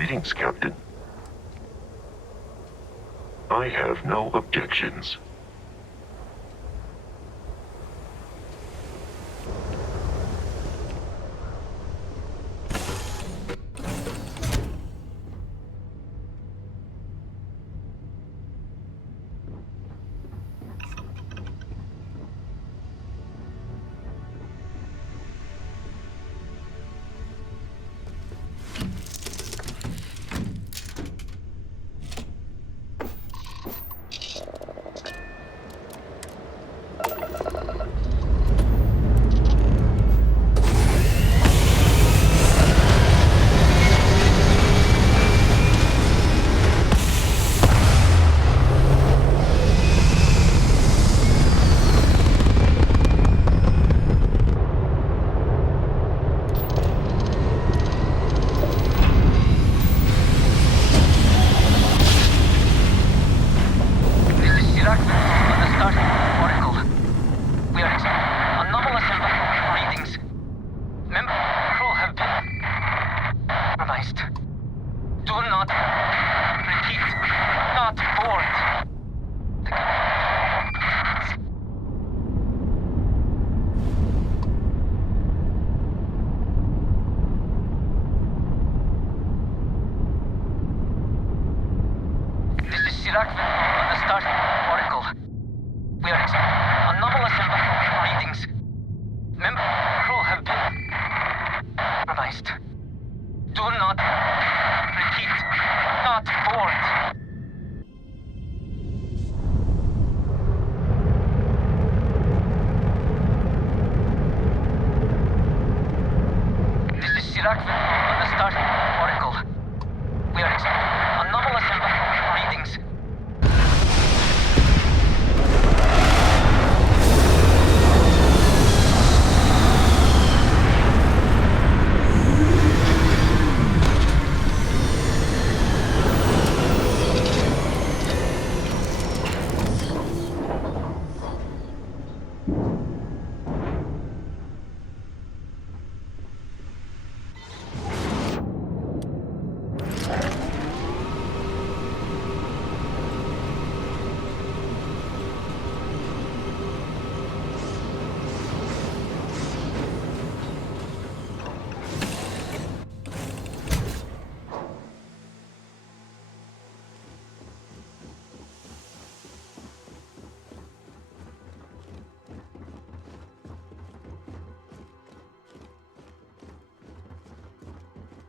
Greetings, Captain. I have no objections.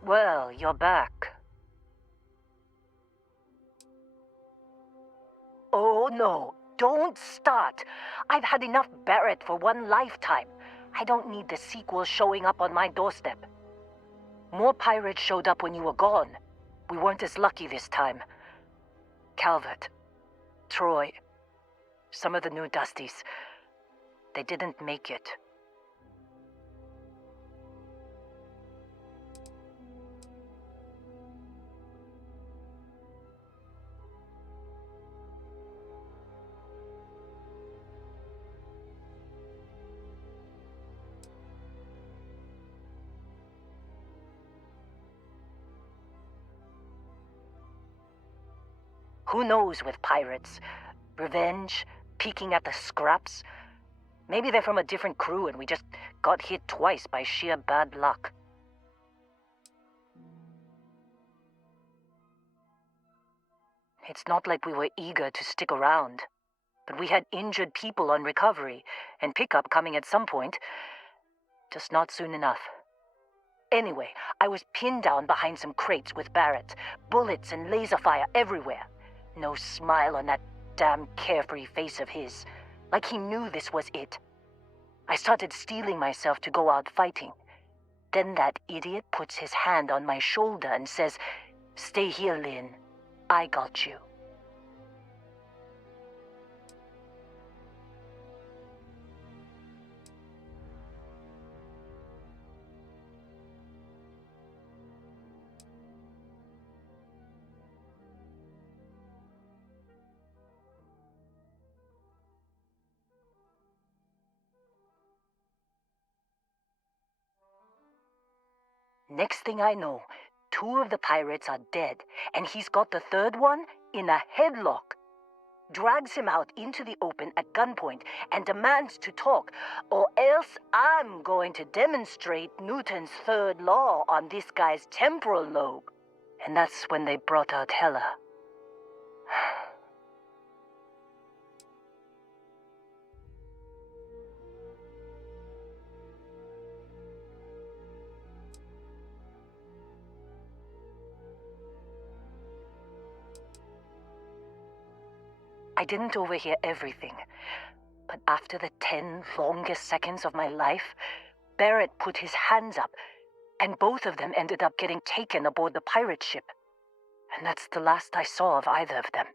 Well, you're back. Oh no, don't start. I've had enough Barrett for one lifetime. I don't need the sequel showing up on my doorstep. More pirates showed up when you were gone. We weren't as lucky this time. Calvert, Troy, some of the new Dusties, they didn't make it. Who knows with pirates? Revenge? Peeking at the scraps? Maybe they're from a different crew and we just got hit twice by sheer bad luck. It's not like we were eager to stick around, but we had injured people on recovery and pickup coming at some point, just not soon enough. Anyway, I was pinned down behind some crates with Barrett, bullets and laser fire everywhere. No smile on that damn carefree face of his, like he knew this was it. I started steeling myself to go out fighting. Then that idiot puts his hand on my shoulder and says, "Stay here, Lynn. I got you." Next thing I know, 2 of the pirates are dead, and he's got the 3rd one in a headlock. Drags him out into the open at gunpoint and demands to talk, or else I'm going to demonstrate Newton's 3rd law on this guy's temporal lobe. And that's when they brought out Hela. I didn't overhear everything, but after the 10 longest seconds of my life, Barrett put his hands up, and both of them ended up getting taken aboard the pirate ship. And that's the last I saw of either of them.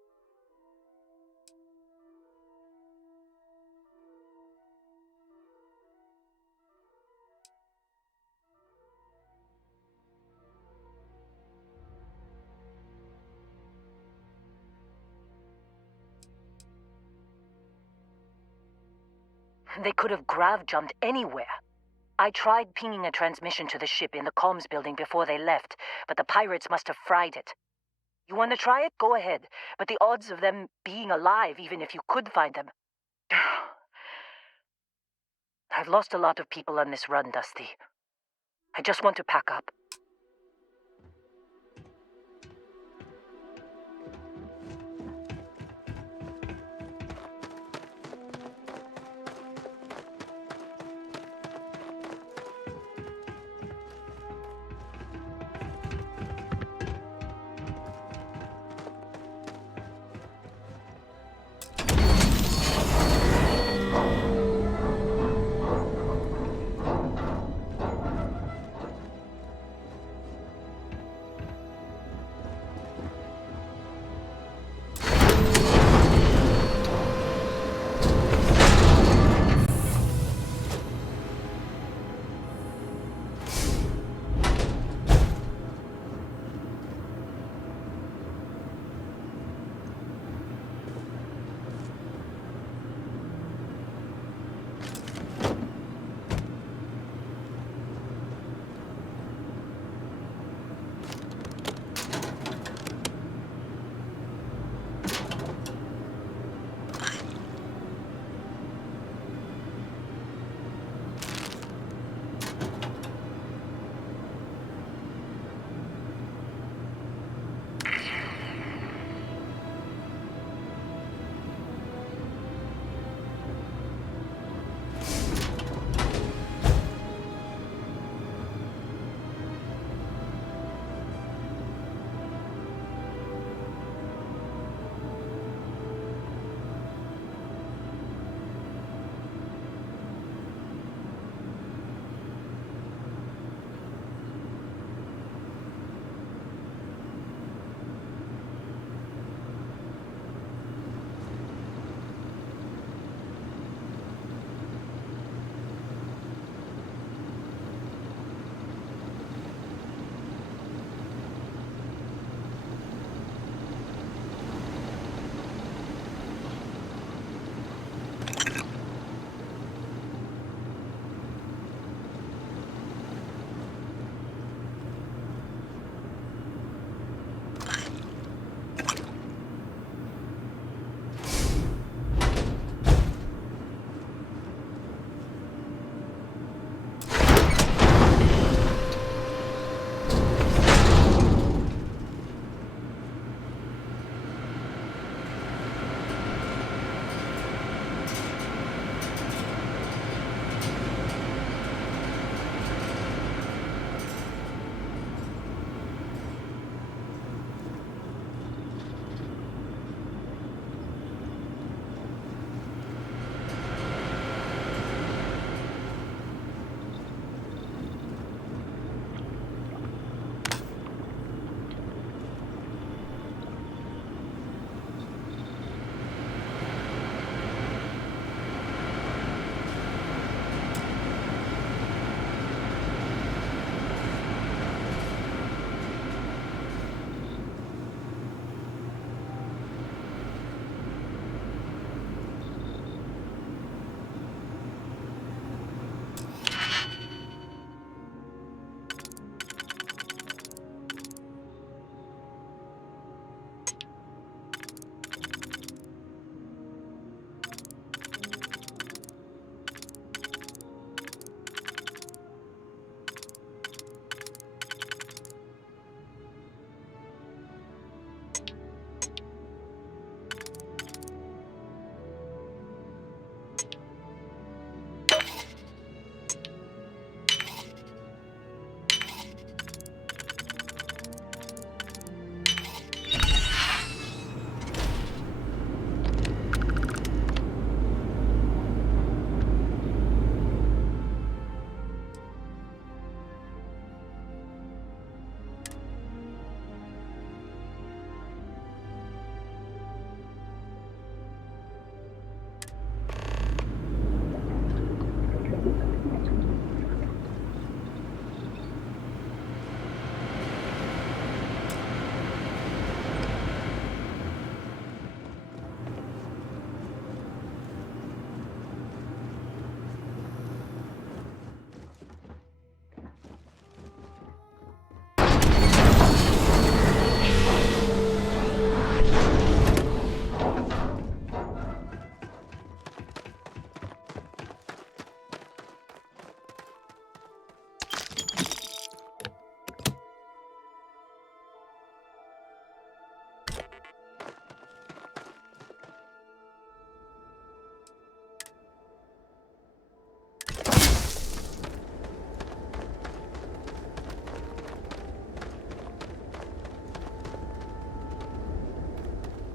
They could have grav-jumped anywhere. I tried pinging a transmission to the ship in the comms building before they left, but the pirates must have fried it. You want to try it? Go ahead. But the odds of them being alive, even if you could find them... I've lost a lot of people on this run, Dusty. I just want to pack up.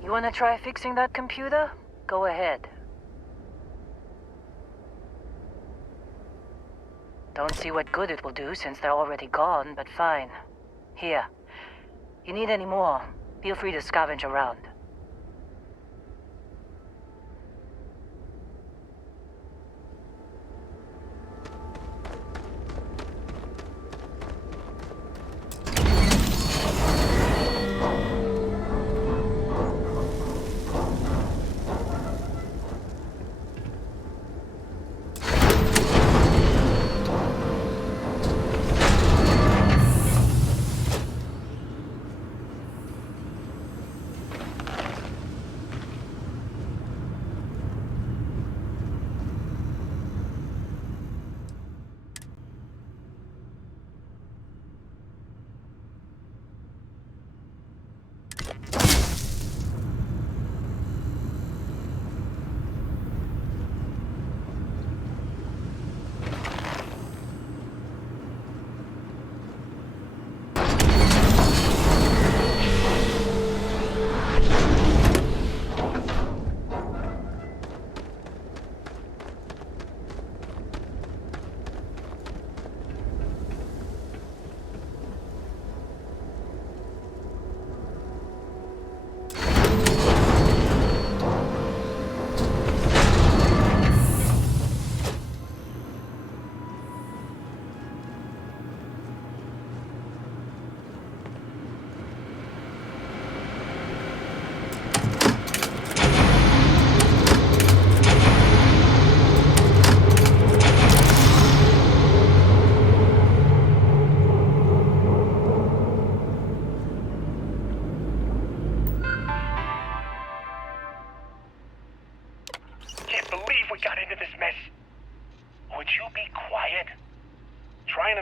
You wanna try fixing that computer? Go ahead. Don't see what good it will do since they're already gone, but fine. Here. You need any more, feel free to scavenge around.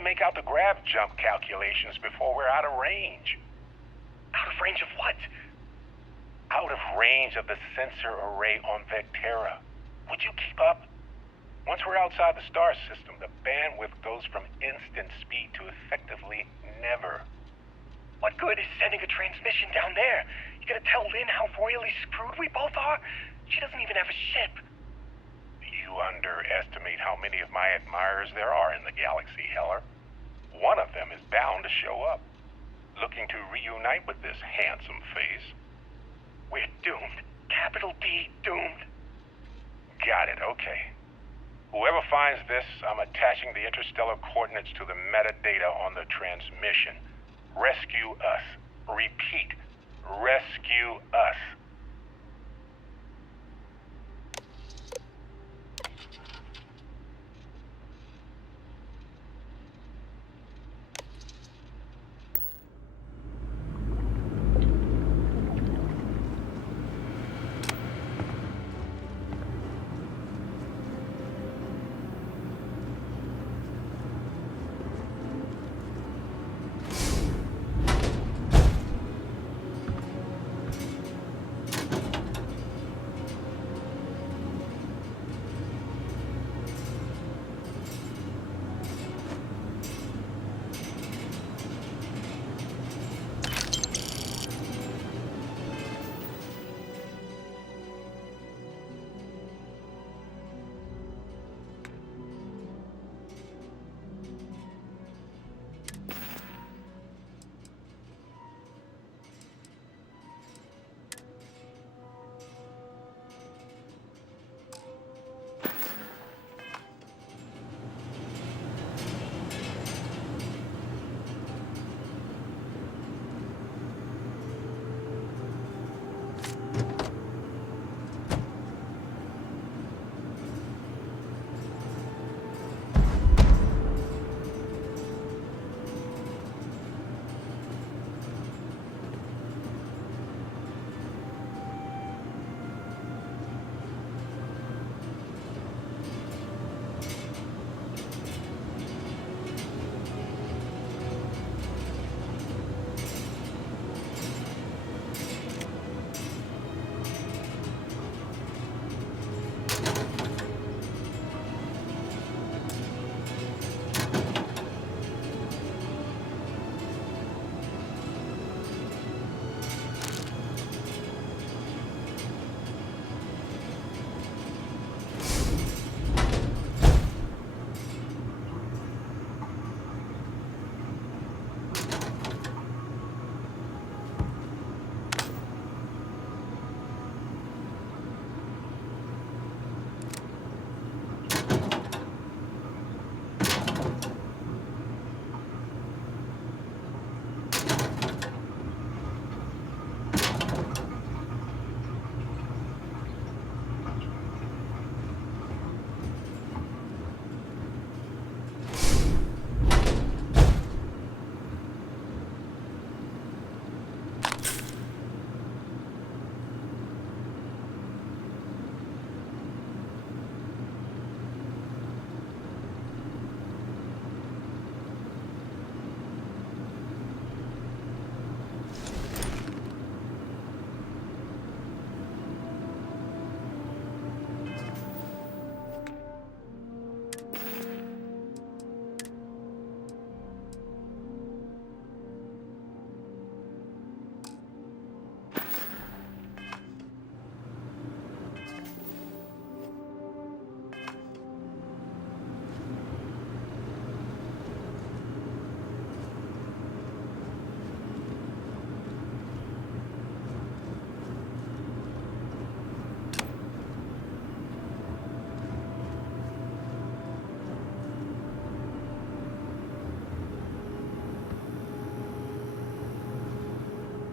Make out the grav jump calculations before we're out of range. Out of range of what? Out of range of the sensor array on Vectera. Would you keep up? Once we're outside the star system, the bandwidth goes from instant speed to effectively never. What good is sending a transmission down there? You gonna tell Lynn how royally screwed we both are? She doesn't even have a ship. You underestimate how many of my admirers there are in the galaxy, Heller. One of them is bound to show up, looking to reunite with this handsome face. We're doomed. Capital D, doomed. Got it, okay. Whoever finds this, I'm attaching the interstellar coordinates to the metadata on the transmission. Rescue us. Repeat, rescue us.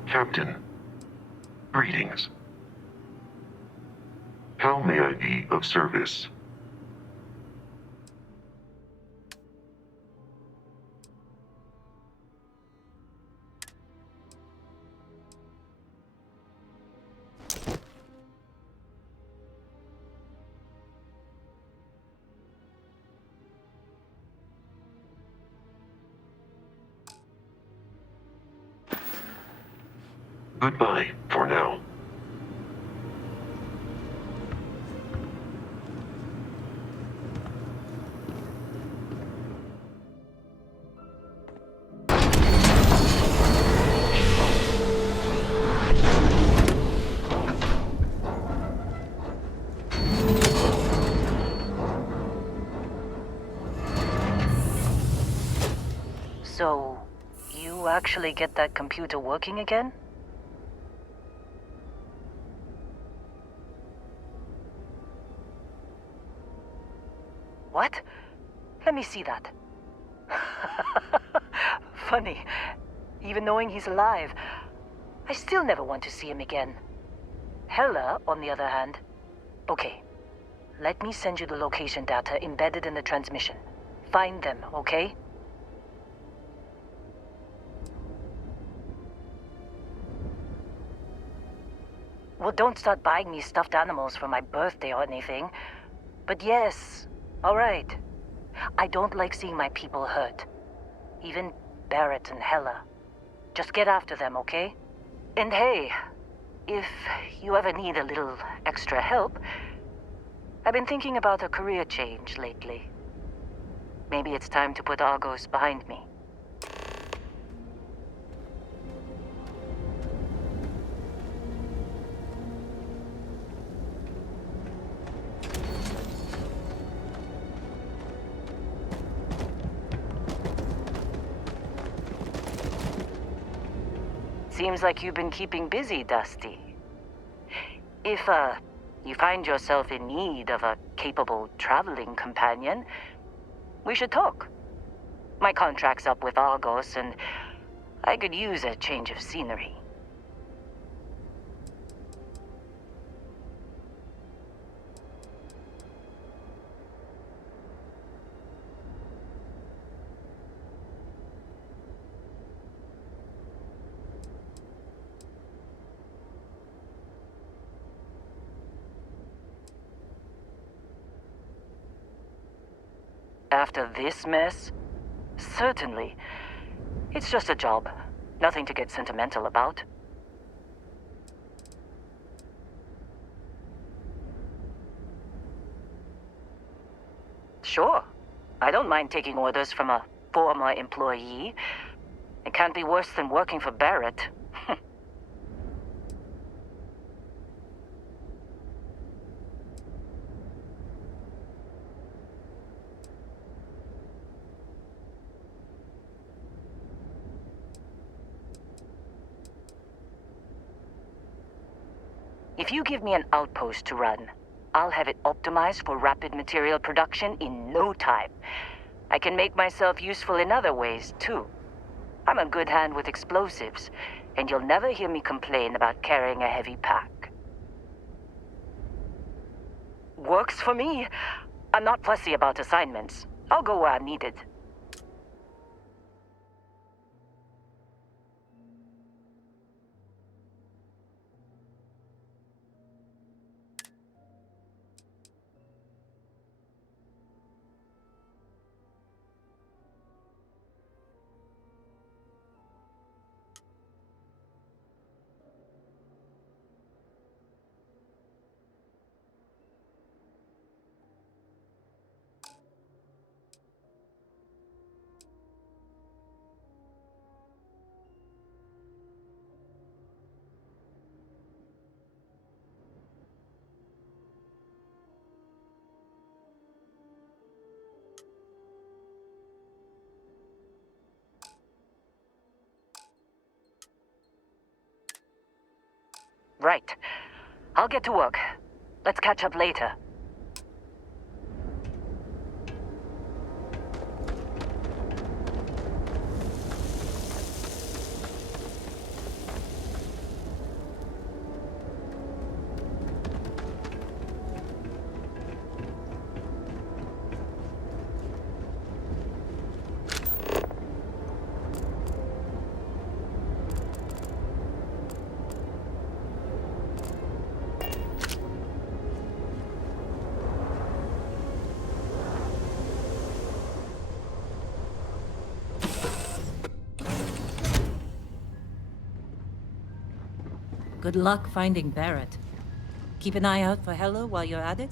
Captain, greetings. How may I be of service? Goodbye for now. So, you actually get that computer working again? What? Let me see that. Funny. Even knowing he's alive, I still never want to see him again. Hella, on the other hand. Okay. Let me send you the location data embedded in the transmission. Find them, okay? Well, don't start buying me stuffed animals for my birthday or anything. But yes, all right. I don't like seeing my people hurt. Even Barrett and Hella. Just get after them, okay? And hey, if you ever need a little extra help, I've been thinking about a career change lately. Maybe it's time to put Argos behind me. Seems like you've been keeping busy, Dusty. If, you find yourself in need of a capable traveling companion, we should talk. My contract's up with Argos, and I could use a change of scenery. After this mess? Certainly. It's just a job. Nothing to get sentimental about. Sure. I don't mind taking orders from a former employee. It can't be worse than working for Barrett. If you give me an outpost to run, I'll have it optimized for rapid material production in no time. I can make myself useful in other ways, too. I'm a good hand with explosives, and you'll never hear me complain about carrying a heavy pack. Works for me. I'm not fussy about assignments. I'll go where I'm needed. Right. I'll get to work. Let's catch up later. Good luck finding Barrett. Keep an eye out for Hella while you're at it.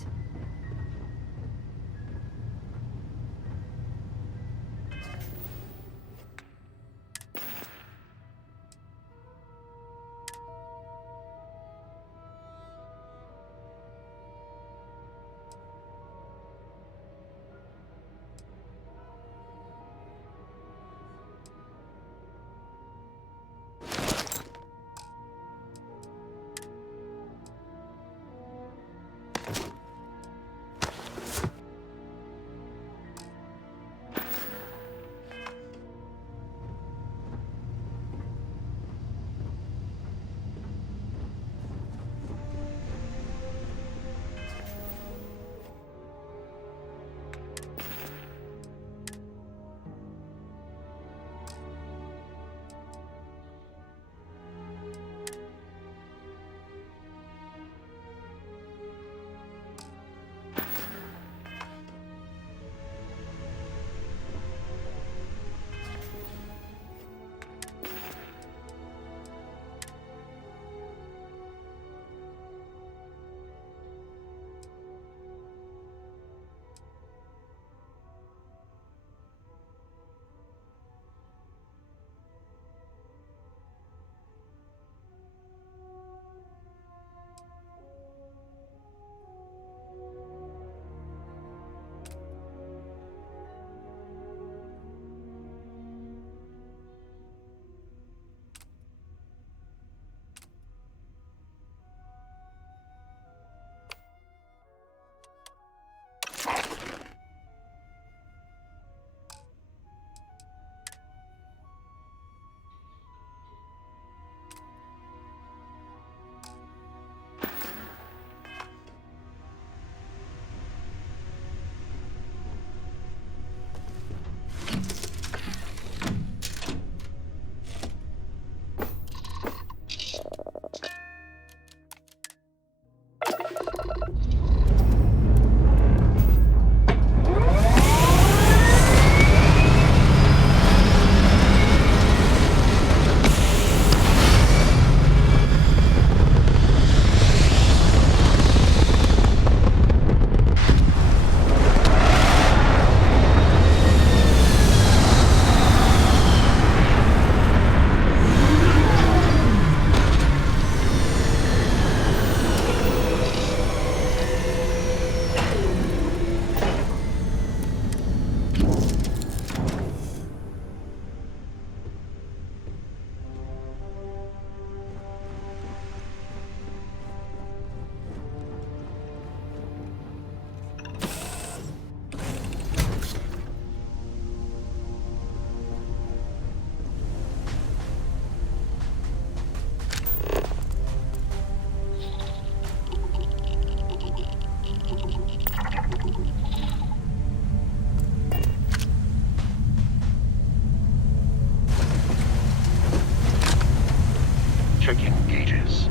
Checking gauges.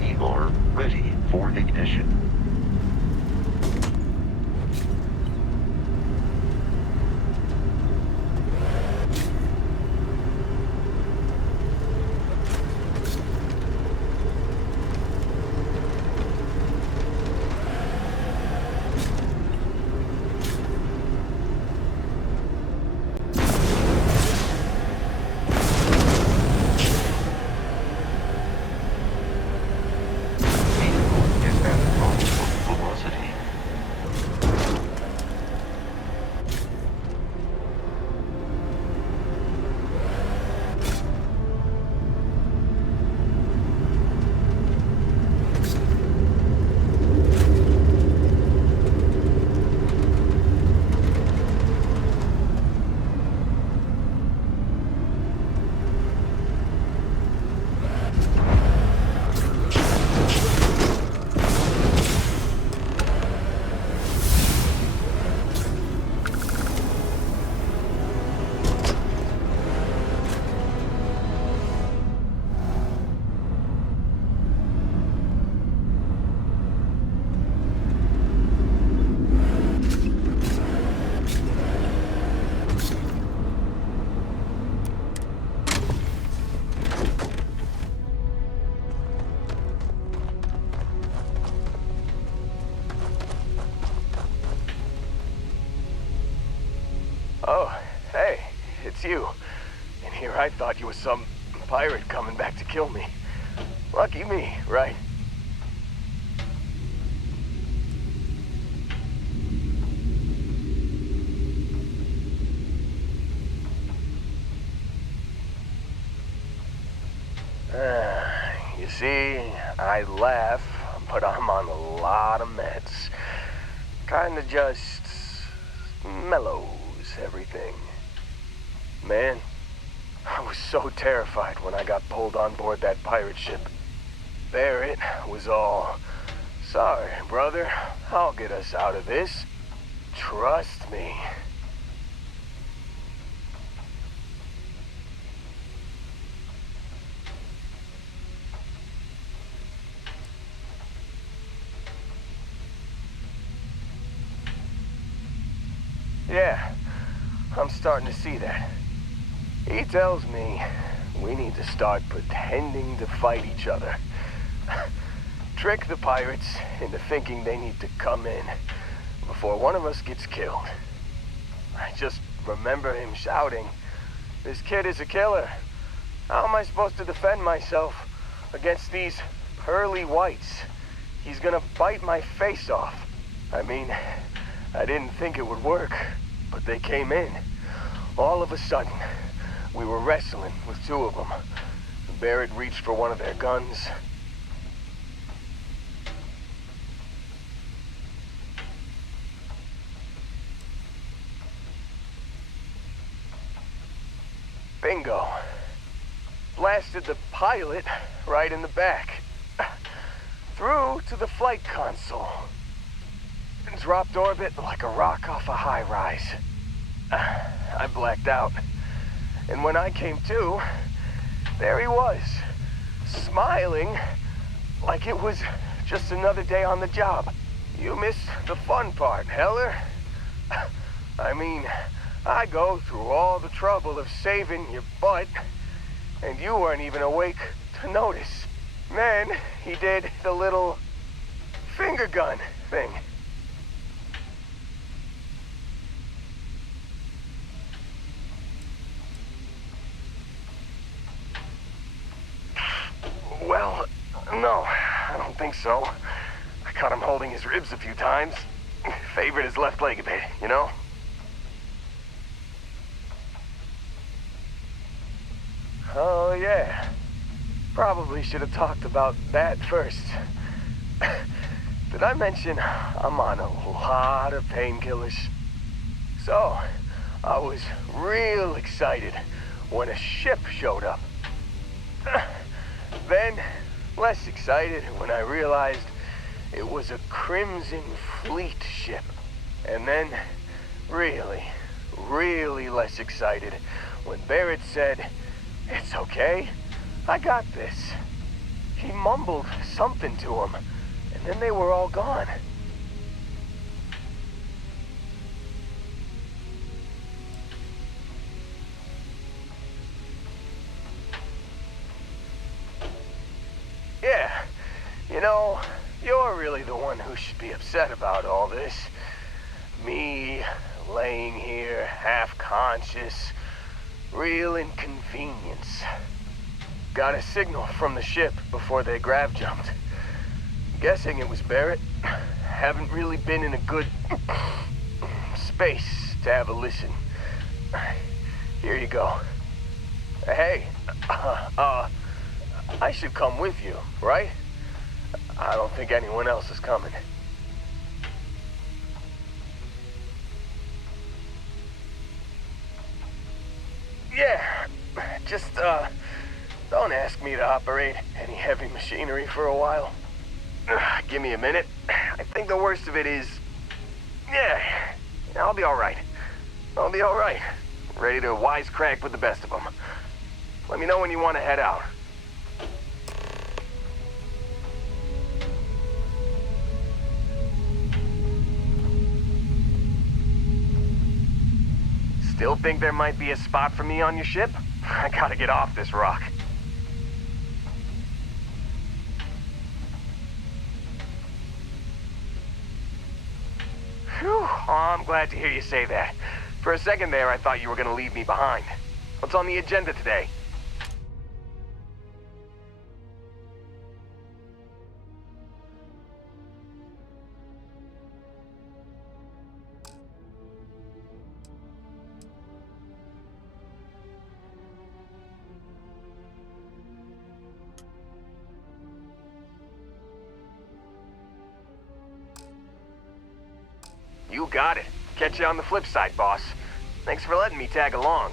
We are ready for ignition. Vehicle is at the top. Oh, hey, it's you. And here I thought you were some pirate coming back to kill me. Lucky me, right? You see, I laugh, but I'm on a lot of meds. Kinda just mellows everything. Man, I was so terrified when I got pulled on board that pirate ship. Barrett was all, "Sorry, brother, I'll get us out of this. Trust me." Yeah, I'm starting to see that. He tells me we need to start pretending to fight each other. Trick the pirates into thinking they need to come in before one of us gets killed. I just remember him shouting, "This kid is a killer. How am I supposed to defend myself against these pearly whites? He's gonna bite my face off." I mean, I didn't think it would work, but they came in. All of a sudden, we were wrestling with two of them. Barrett reached for one of their guns. Bingo. Blasted the pilot right in the back. Through to the flight console. And dropped orbit like a rock off a high-rise. I blacked out. And when I came to, there he was, smiling like it was just another day on the job. You missed the fun part, Heller. I mean, I go through all the trouble of saving your butt, and you weren't even awake to notice. Then he did the little finger gun thing. Well, no, I don't think so. I caught him holding his ribs a few times. Favored his left leg a bit, you know? Oh, yeah. Probably should have talked about that first. Did I mention I'm on a lot of painkillers? So, I was real excited when a ship showed up. Then, less excited when I realized it was a Crimson Fleet ship. And then, really less excited when Barrett said, "It's okay, I got this." He mumbled something to him, and then they were all gone. Yeah, you know, you're really the one who should be upset about all this. Me, laying here, half-conscious, real inconvenience. Got a signal from the ship before they grav-jumped. Guessing it was Barrett. Haven't really been in a good space to have a listen. Here you go. Hey, I should come with you, right? I don't think anyone else is coming. Yeah, just, don't ask me to operate any heavy machinery for a while. Give me a minute. I think the worst of it is... Yeah, I'll be alright. I'll be alright. Ready to wisecrack with the best of them. Let me know when you want to head out. Still think there might be a spot for me on your ship? I gotta get off this rock. Whew, oh, I'm glad to hear you say that. For a second there, I thought you were gonna leave me behind. What's on the agenda today? You got it. Catch you on the flip side, boss. Thanks for letting me tag along.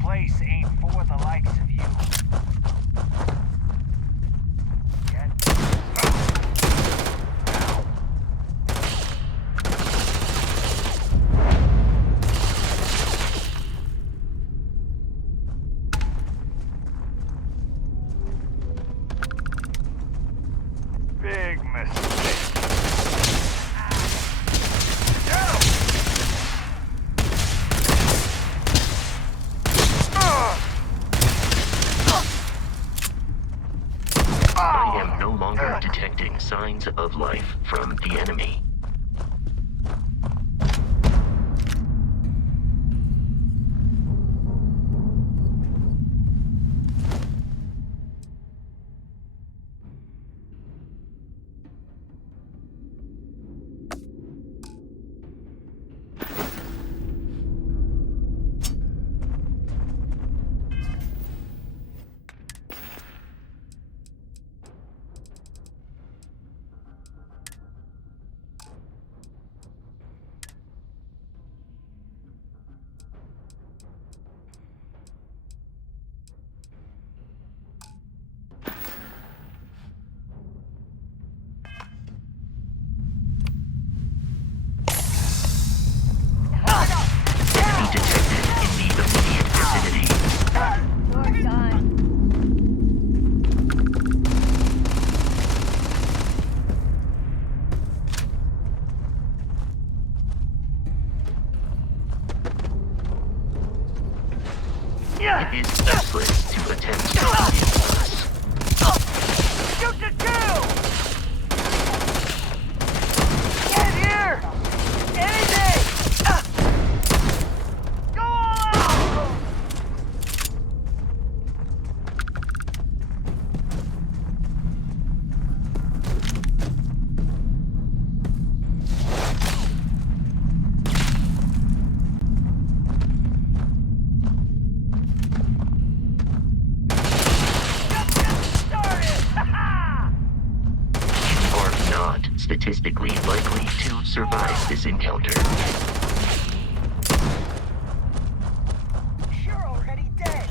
Place ain't for the likes of you. Big mistake. I am no longer detecting signs of life from the enemy. It is useless to attempt to kill us. Shoot to kill! Get here! Anything! Go all out! not statistically likely to survive this encounter. You're already dead.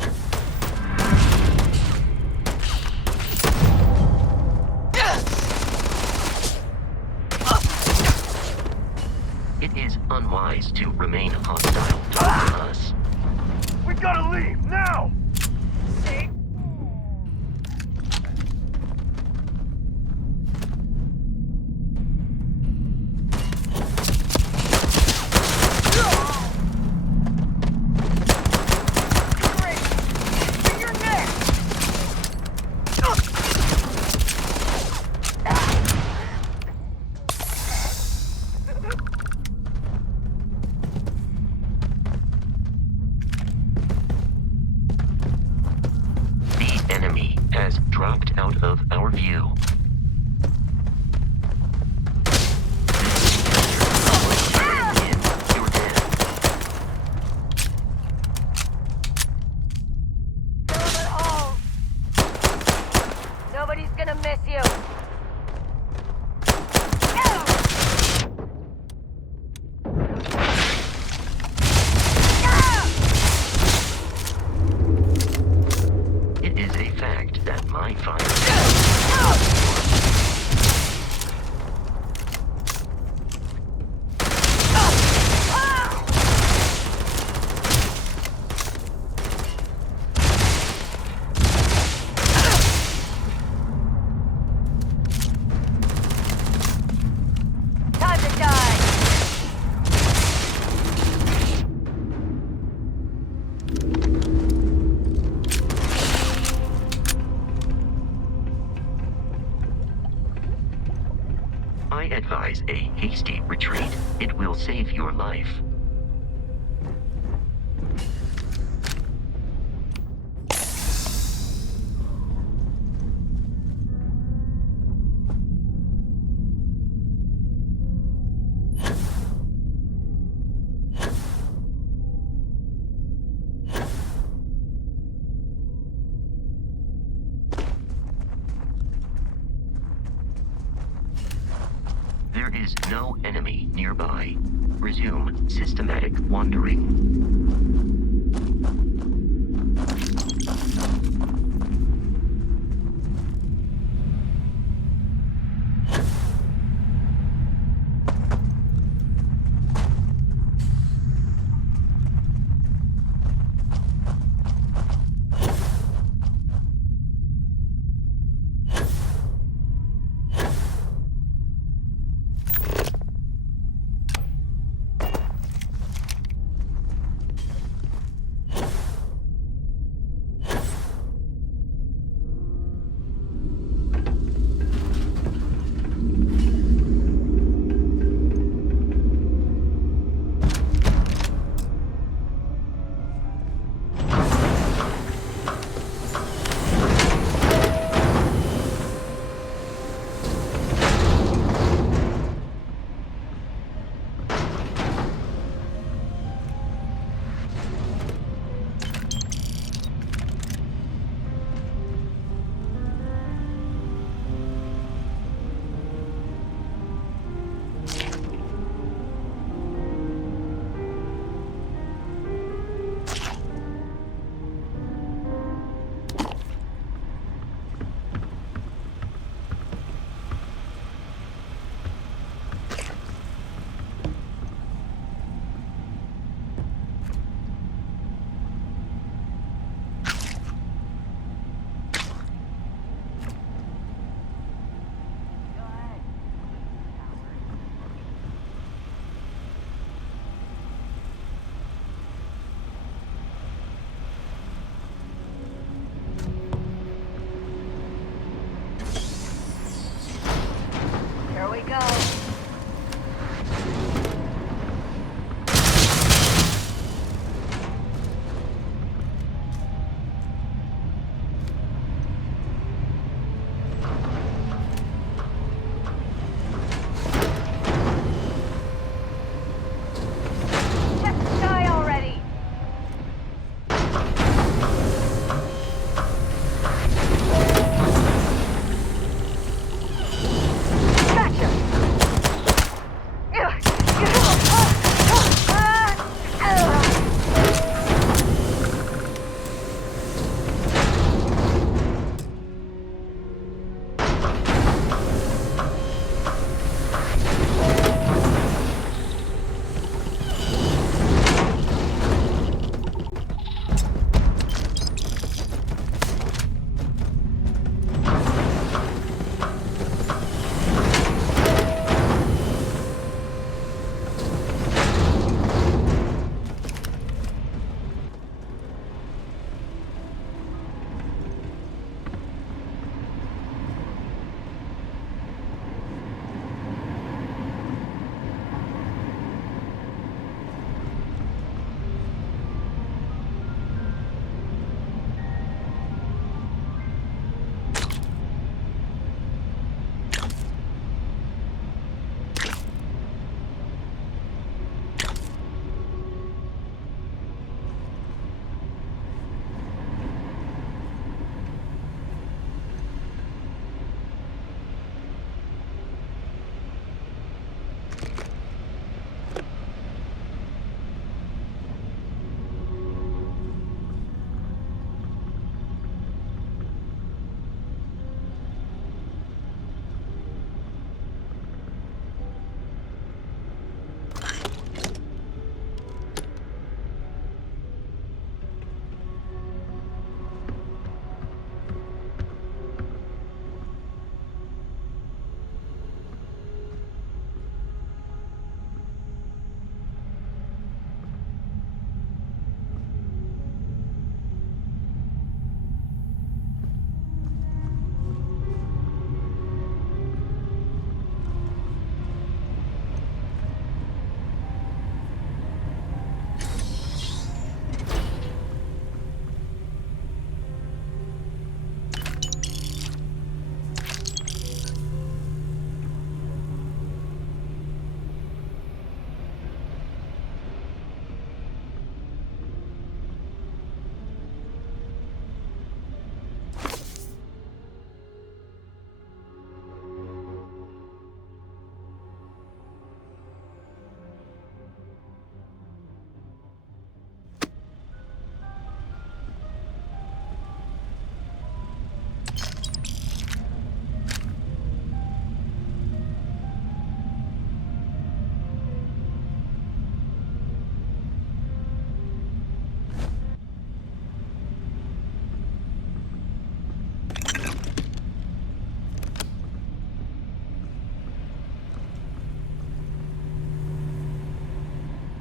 It is unwise to remain hostile towards us. We gotta leave, now! The enemy has dropped out of our view. You're dead. Kill them all. Nobody's gonna miss you. It is a fact that my fire Time to die. I advise a hasty retreat. It will save your life. There is no enemy nearby. Resume systematic wandering.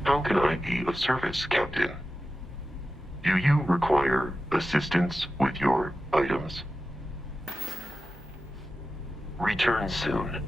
How can I be of service, Captain? Do you require assistance with your items? Return soon.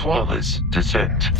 flawless descent.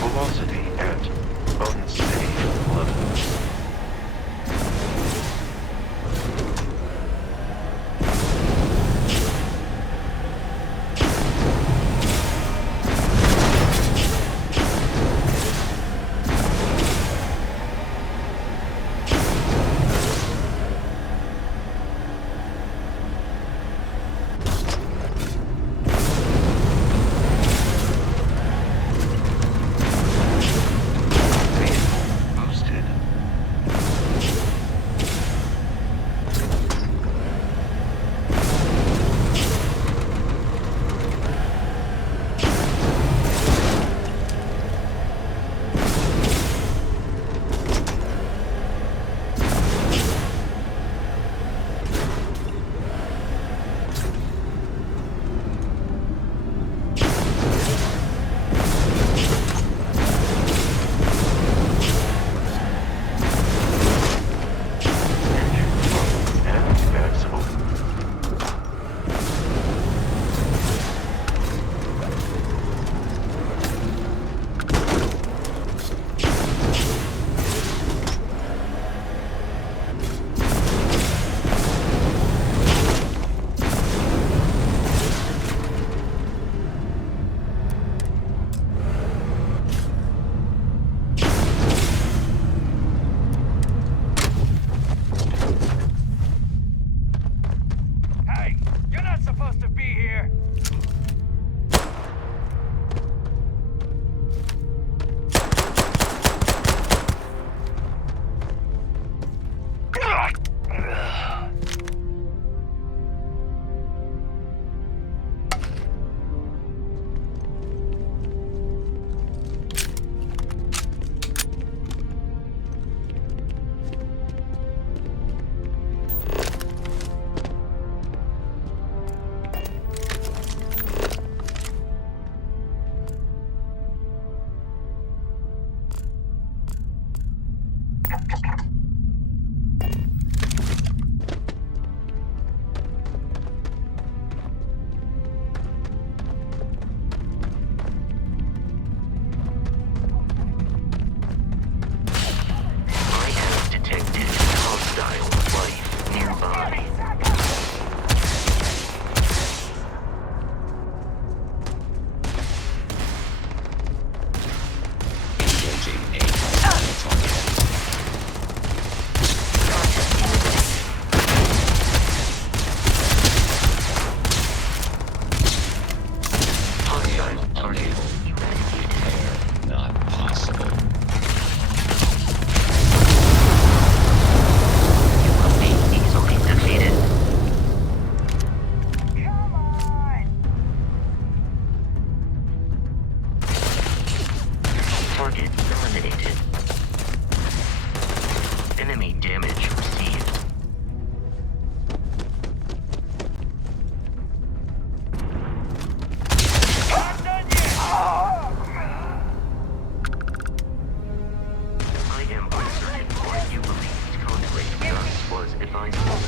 Velocity at unsafe levels. Boosted. And maximum. Hey, you're not supposed to be here. I have detected hostile life nearby. Hostile target eradicated. Not possible. You will be easily defeated. Come on! Target eliminated. Enemy damage received. Not done yet! I am uncertain why you believed collaborating with us was advisable.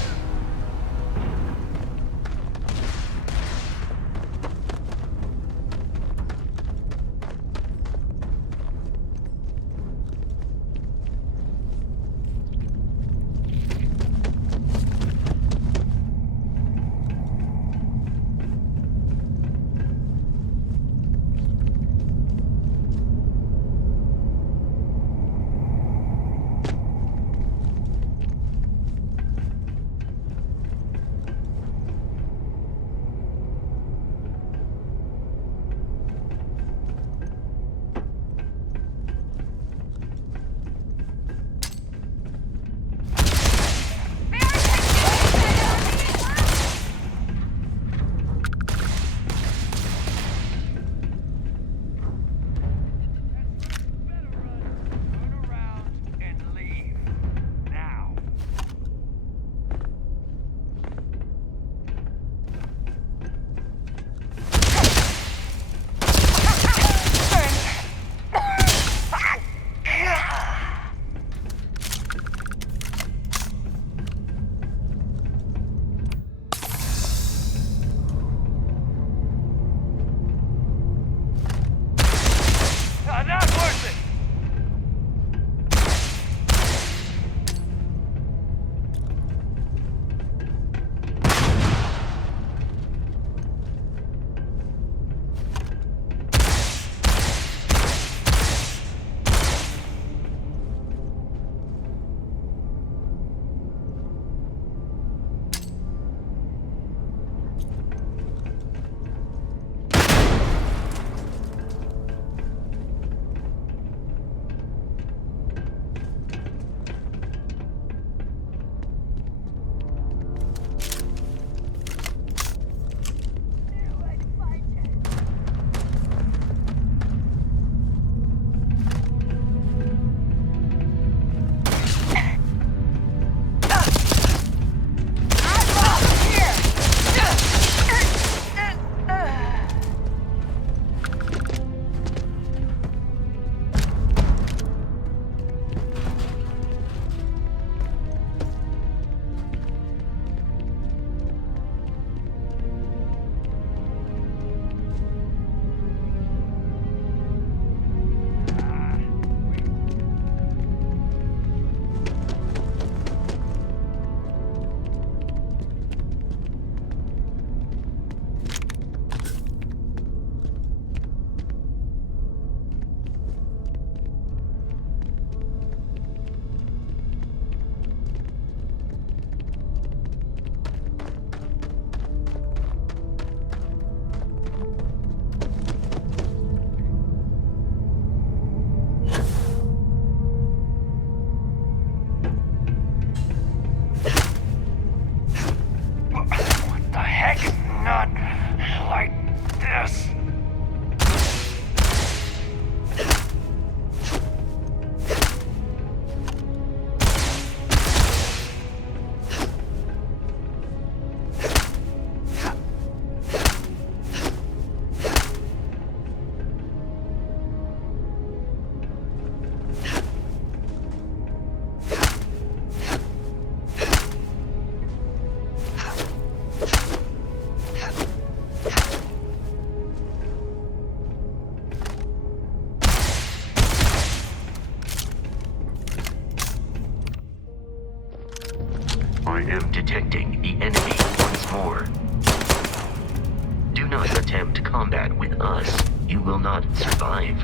I am detecting the enemy once more. Do not attempt combat with us. You will not survive.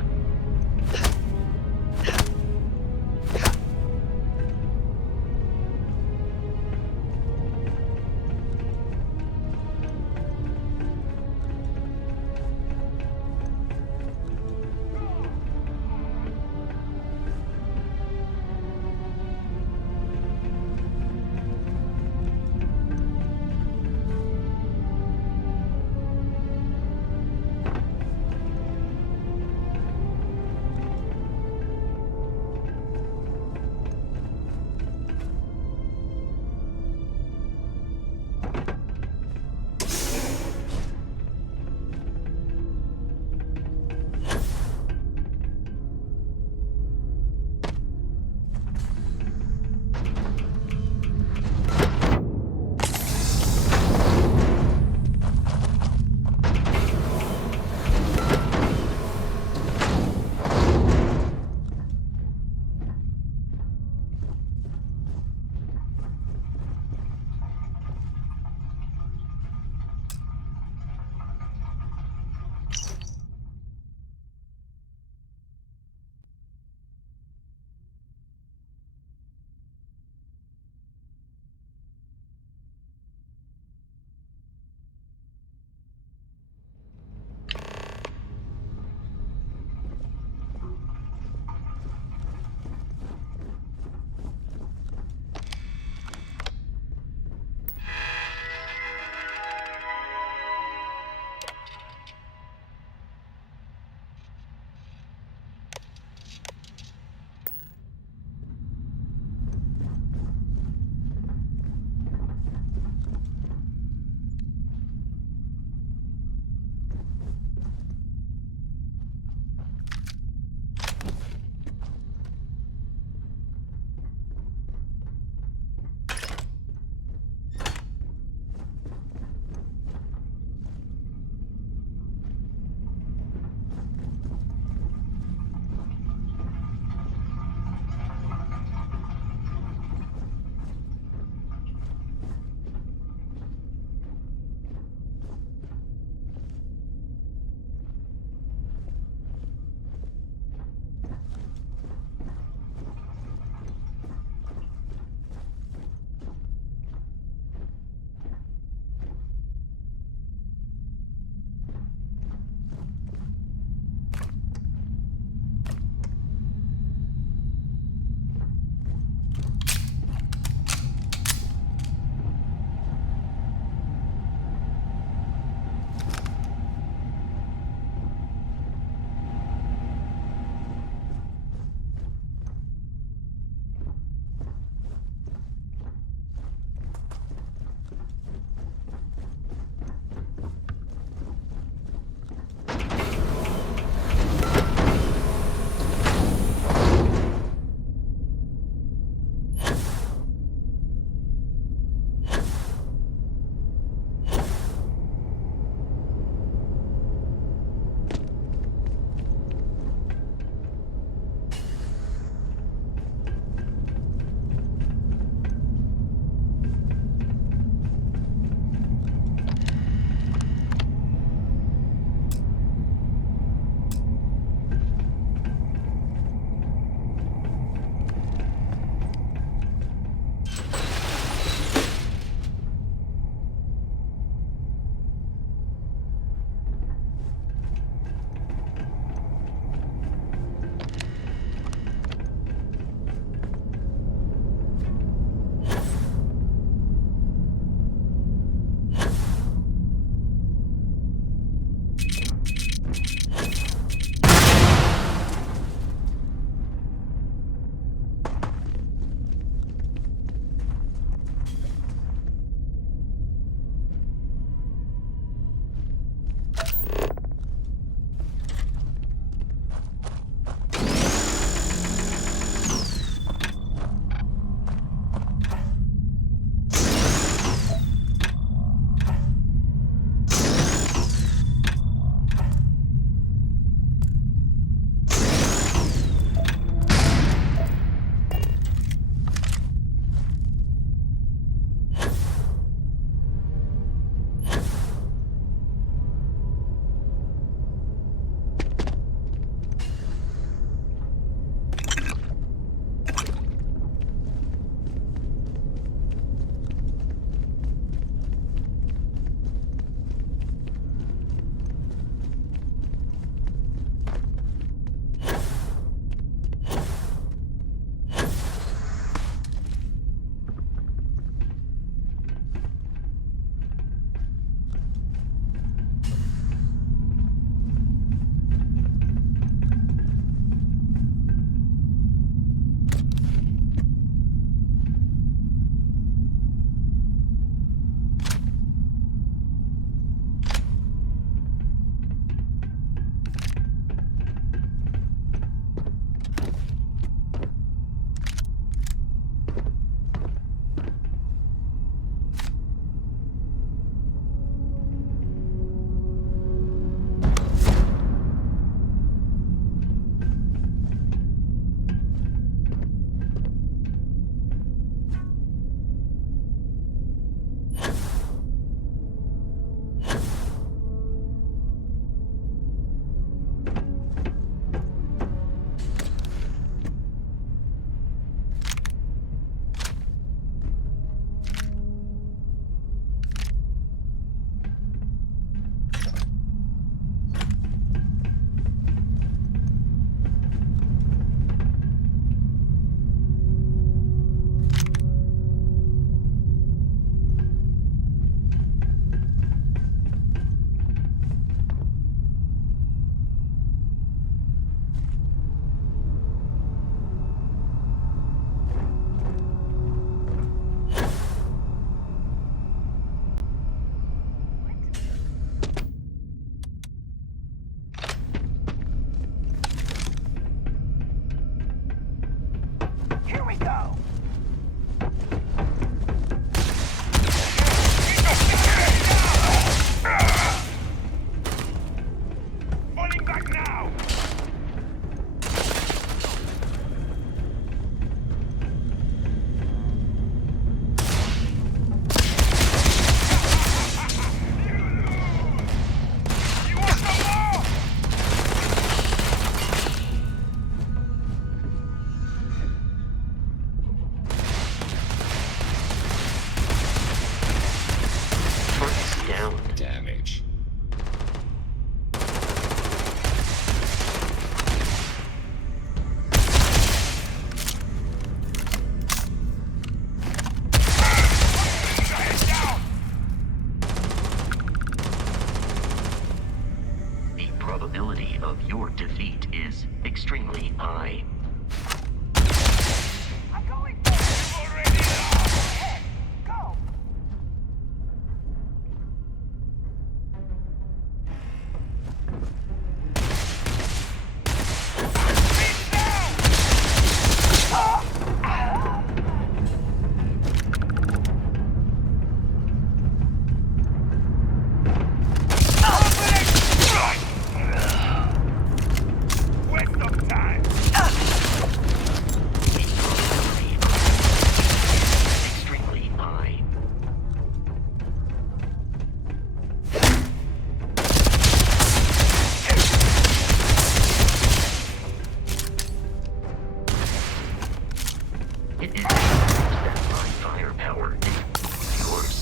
That my firepower is yours.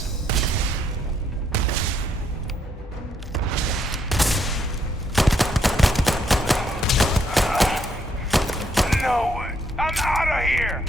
No, I'm out of here!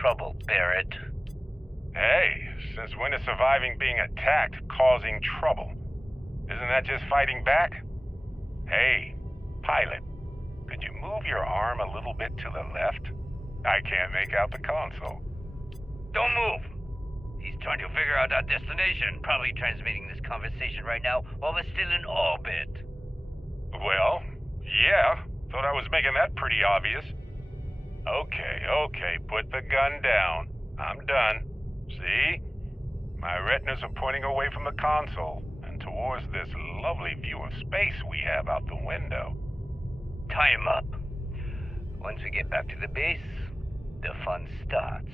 Trouble, Barrett. Hey, since when is surviving being attacked causing trouble? Isn't that just fighting back? Hey, pilot, could you move your arm a little bit to the left? I can't make out the console. Don't move! He's trying to figure out our destination. Probably transmitting this conversation right now while we're still in orbit. Well, yeah. Thought I was making that pretty obvious. Okay, put the gun down. I'm done. See? My retinas are pointing away from the console and towards this lovely view of space we have out the window. Tie him up. Once we get back to the base, the fun starts.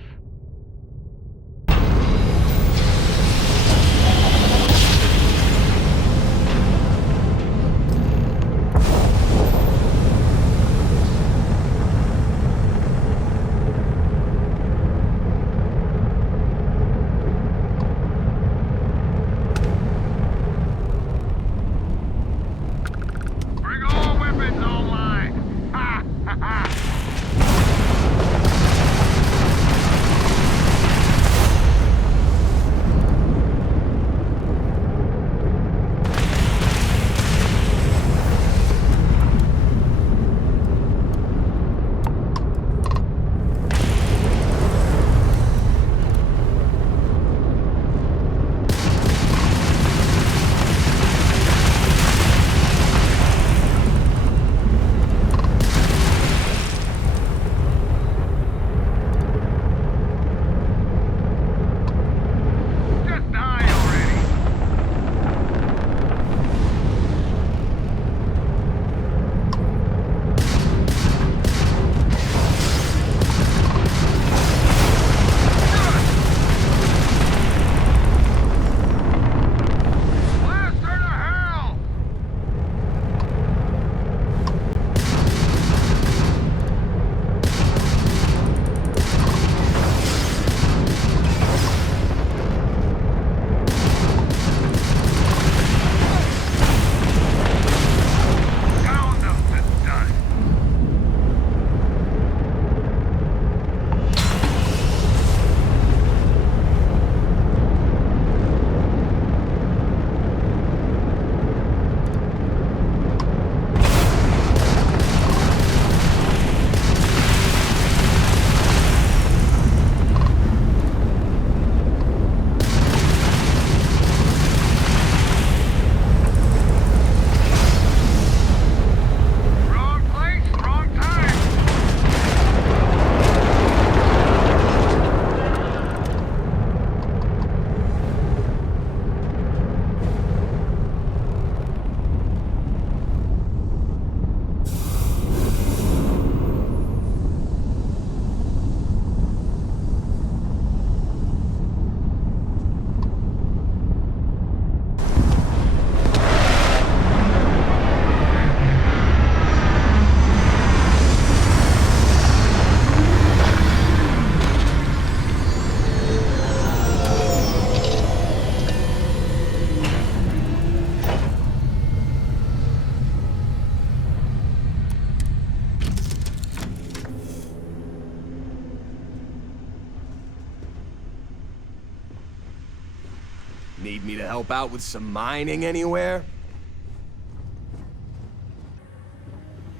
Need me to help out with some mining anywhere?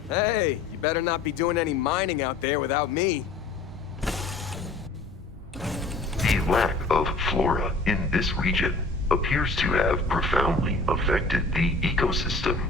Hey, you better not be doing any mining out there without me. The lack of flora in this region appears to have profoundly affected the ecosystem.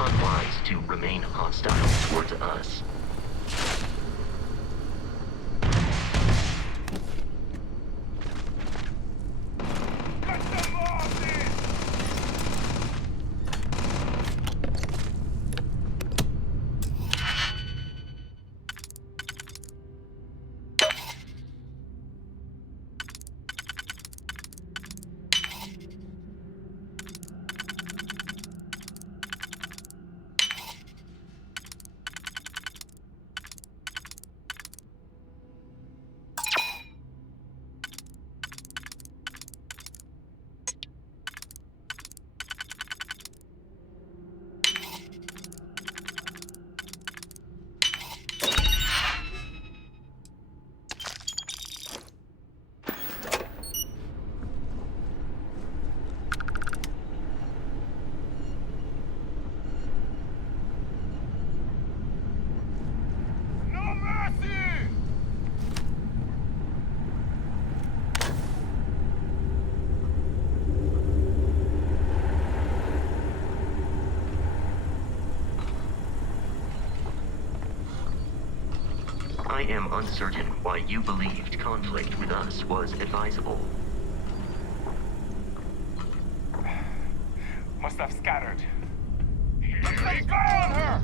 unwise to remain hostile towards us. I am uncertain why you believed conflict with us was advisable. Must have scattered. Let's go on her!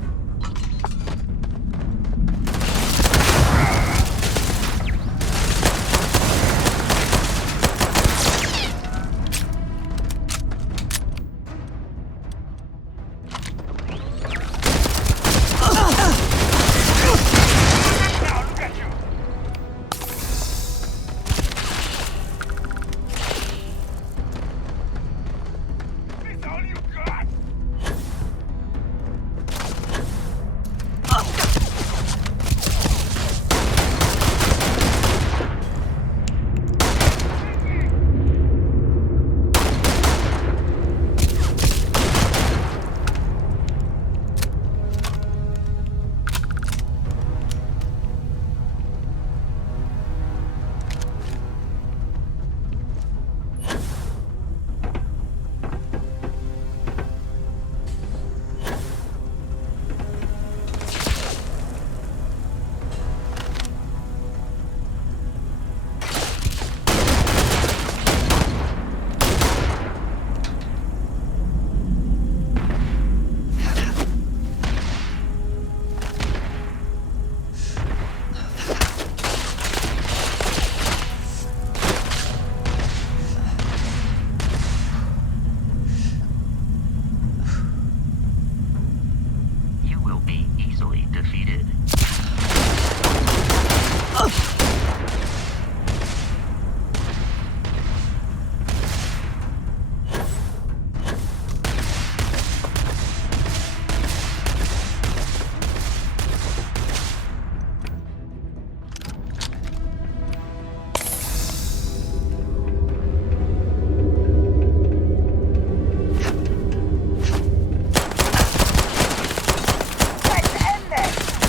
Let's end this!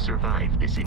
survive this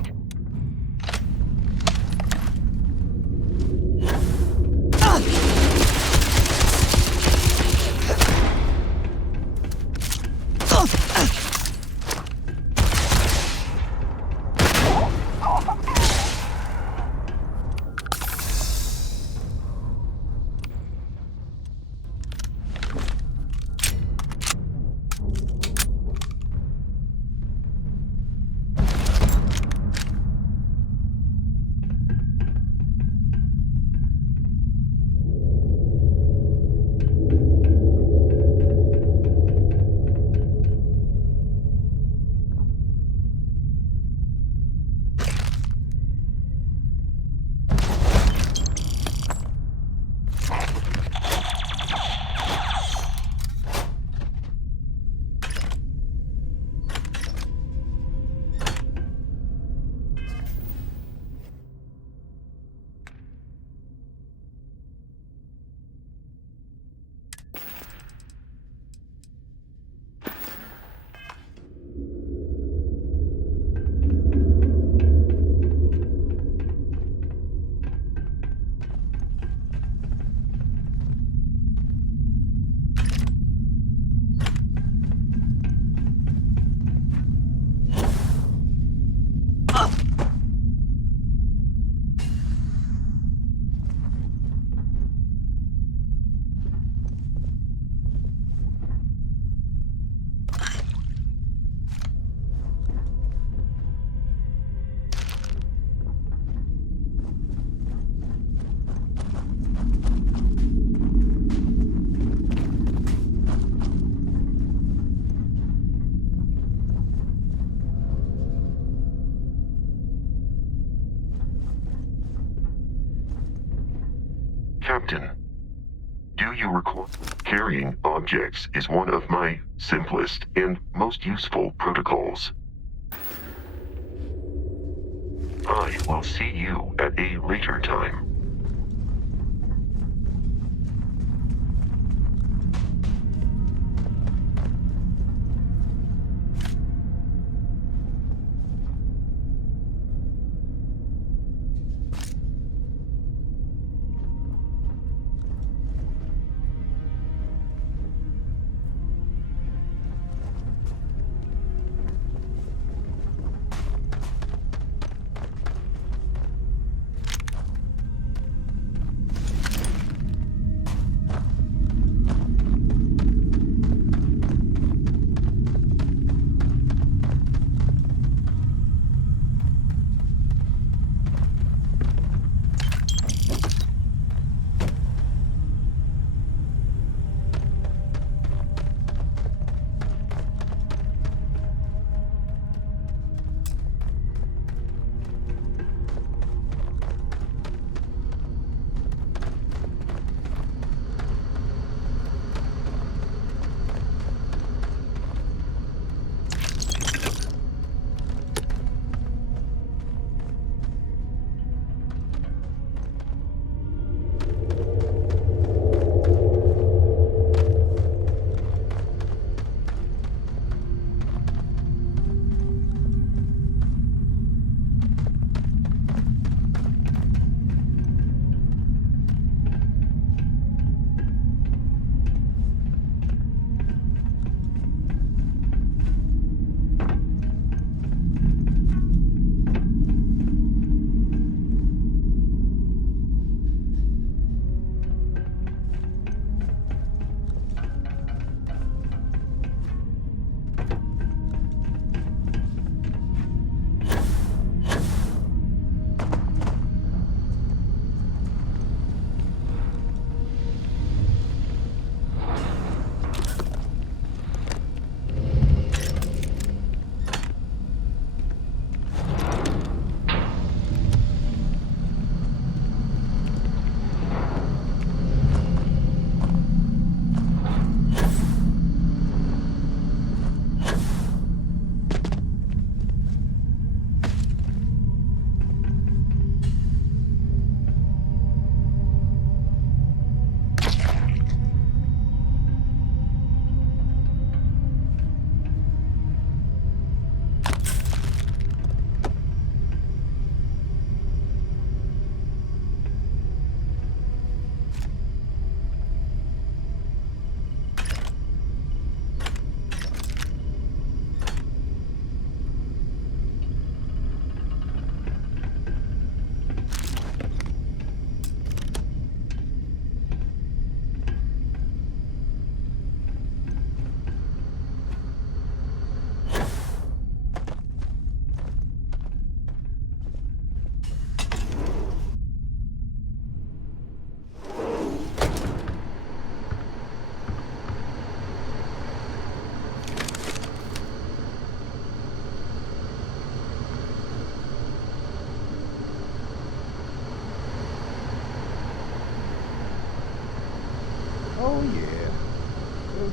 Captain, do you recall? Carrying objects is one of my simplest and most useful protocols. I will see you at a later time.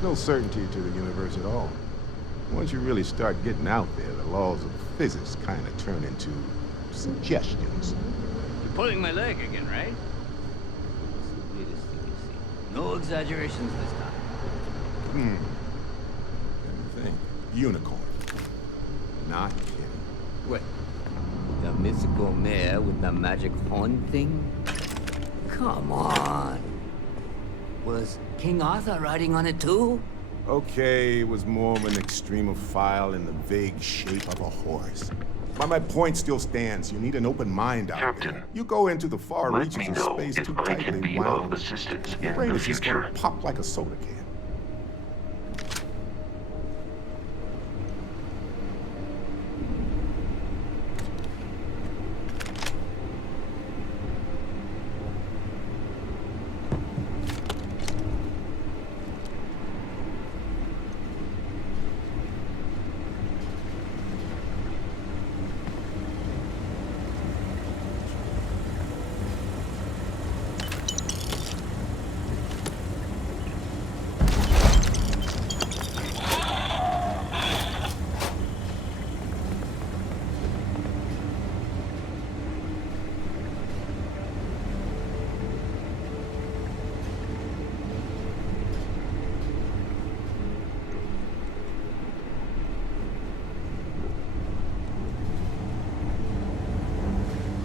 There's no certainty to the universe at all. Once you really start getting out there, the laws of physics kind of turn into suggestions. You're pulling my leg again, right? It's the weirdest thing you've seen. No exaggerations this time. Let me think. Unicorn. Not kidding. What? The mythical mare with the magic horn thing? Come on. Was King Arthur riding on it too? Okay, it was more of an extremophile in the vague shape of a horse. But my point still stands. You need an open mind out Captain, there. You go into the far let reaches me of know space if too I can tightly be wound. of assistance Your in brain the is just gonna future. pop like a soda can.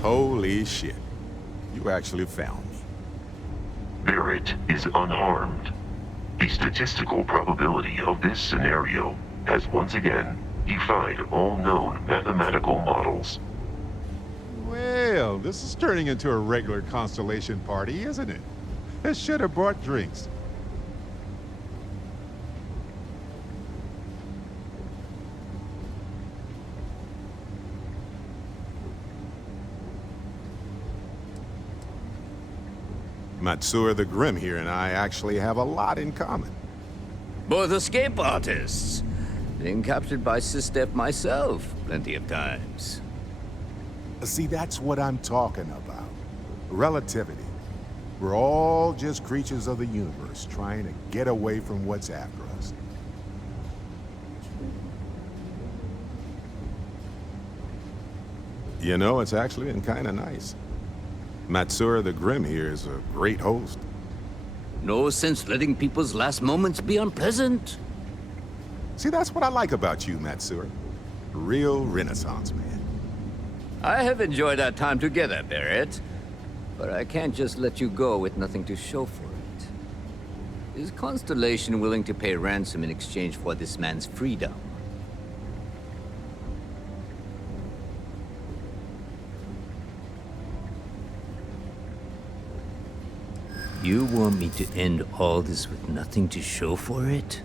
Holy shit. You actually found me. Barrett is unharmed. The statistical probability of this scenario has once again defied all known mathematical models. Well, this is turning into a regular Constellation party, isn't it? I should have brought drinks. Matsura the Grim here and I actually have a lot in common. Both escape artists. Been captured by Systef myself plenty of times. See, that's what I'm talking about. Relativity. We're all just creatures of the universe trying to get away from what's after us. You know, it's actually been kind of nice. Matsura the Grim here is a great host. No sense letting people's last moments be unpleasant. See, that's what I like about you, Matsura. Real Renaissance man. I have enjoyed our time together, Barrett. But I can't just let you go with nothing to show for it. Is Constellation willing to pay ransom in exchange for this man's freedom? You want me to end all this with nothing to show for it?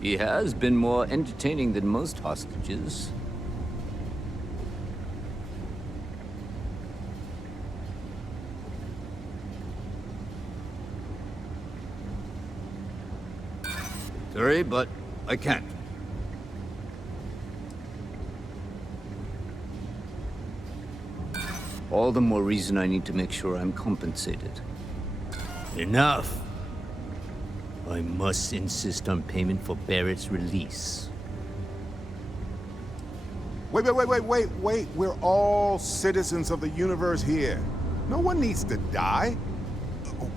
He has been more entertaining than most hostages. Sorry, but I can't. All the more reason I need to make sure I'm compensated. Enough! I must insist on payment for Barrett's release. Wait. We're all citizens of the universe here. No one needs to die.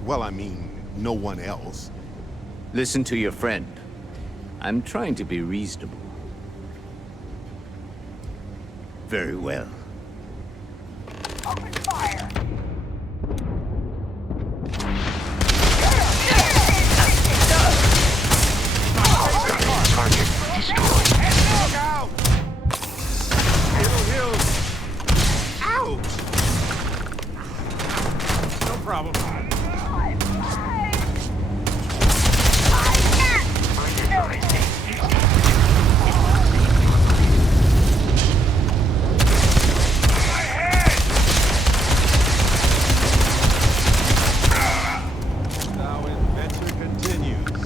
Well, I mean, no one else. Listen to your friend. I'm trying to be reasonable. Very well. Open fire! Target destroyed. Look out! Heal. Ouch! No problem. Now adventure continues.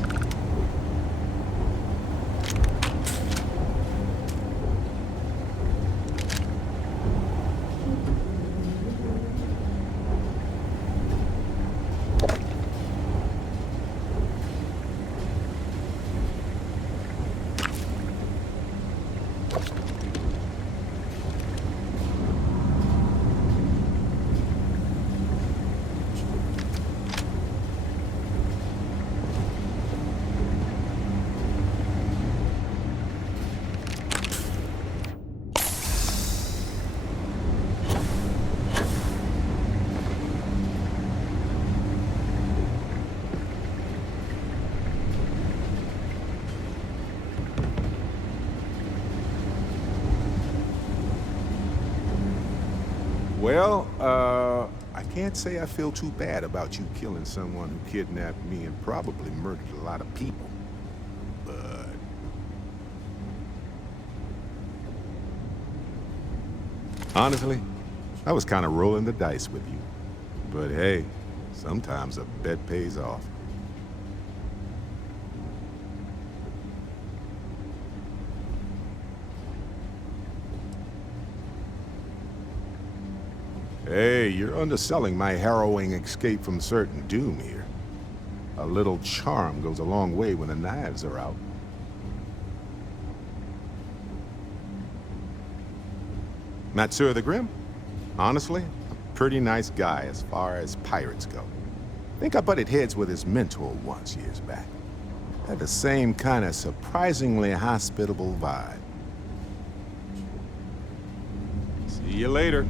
Well, I can't say I feel too bad about you killing someone who kidnapped me and probably murdered a lot of people. But... honestly, I was kind of rolling the dice with you. But hey, sometimes a bet pays off. Hey, you're underselling my harrowing escape from certain doom here. A little charm goes a long way when the knives are out. Matsur the Grim? Honestly, a pretty nice guy as far as pirates go. Think I butted heads with his mentor once years back. Had the same kind of surprisingly hospitable vibe. See you later.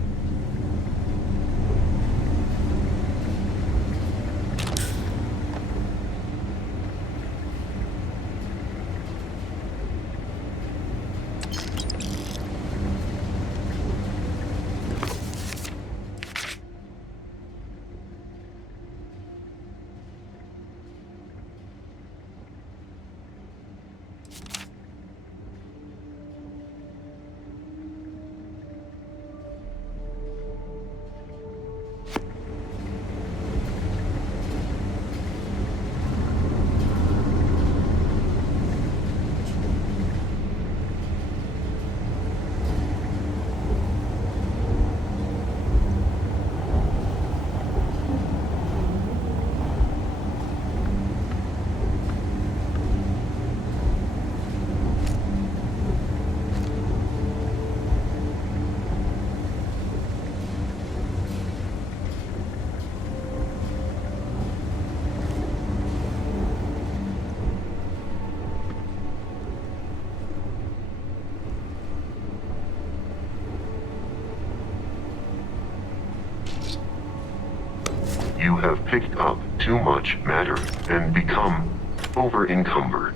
You have picked up too much matter and become over-encumbered.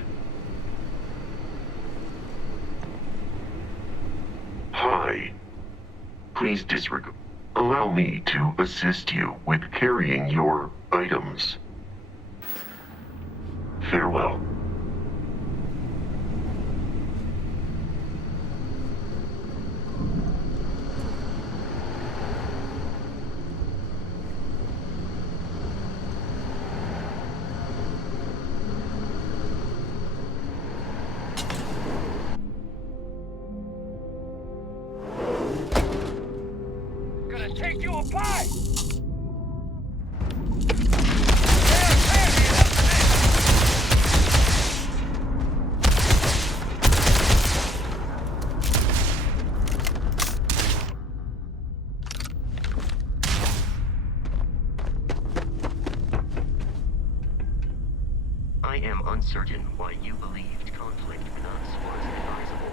Hi. Please disregard. Allow me to assist you with carrying your items. Farewell. Take you apart! I am uncertain why you believed conflict with us was advisable.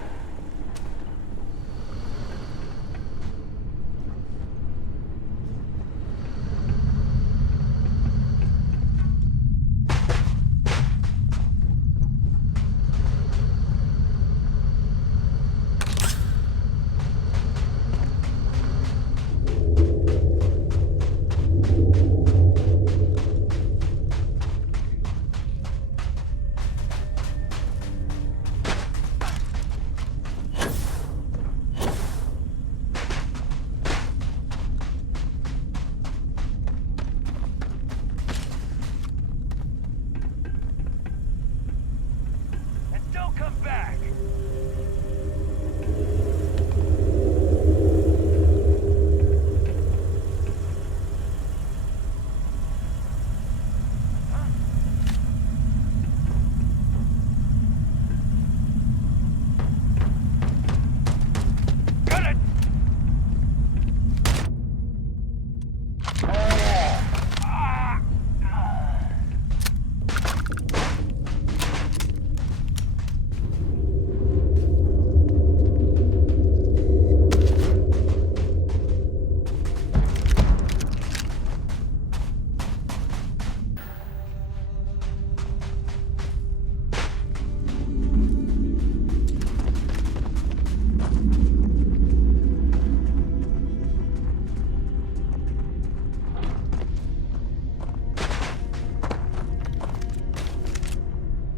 Come back!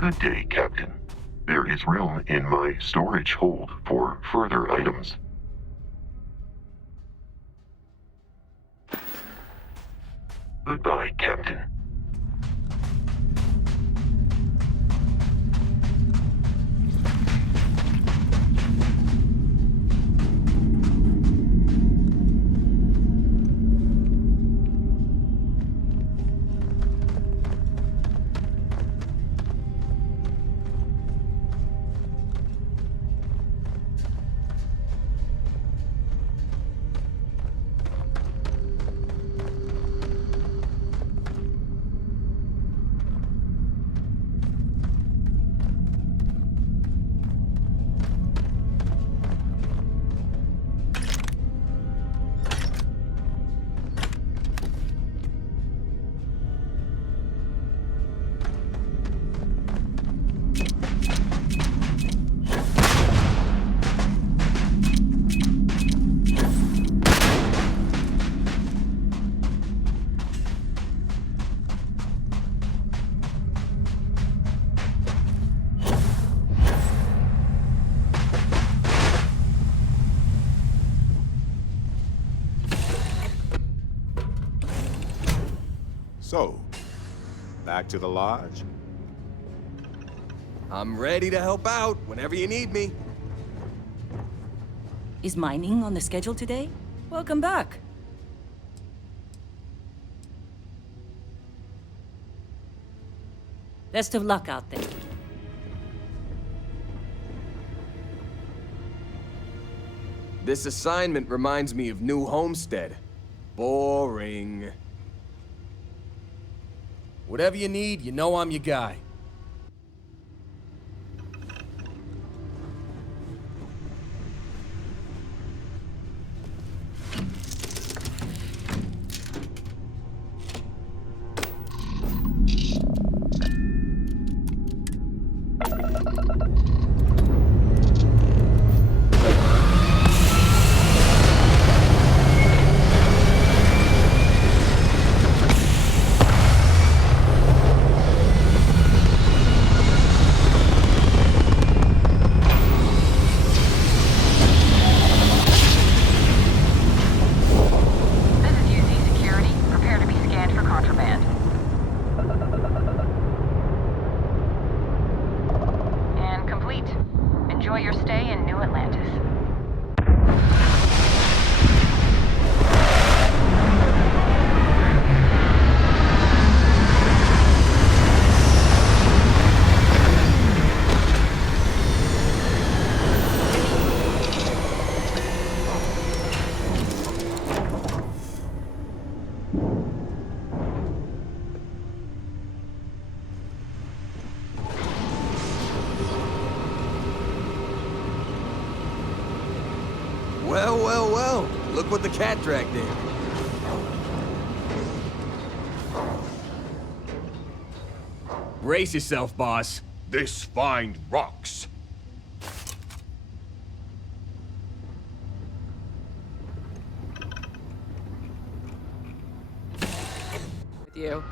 Good day, Captain. There is room in my storage hold for further items. Goodbye, Captain. So, back to the lodge? I'm ready to help out whenever you need me. Is mining on the schedule today? Welcome back. Best of luck out there. This assignment reminds me of New Homestead. Boring. Whatever you need, you know I'm your guy. Well, look what the cat dragged in. Brace yourself, boss. This find rocks. With you.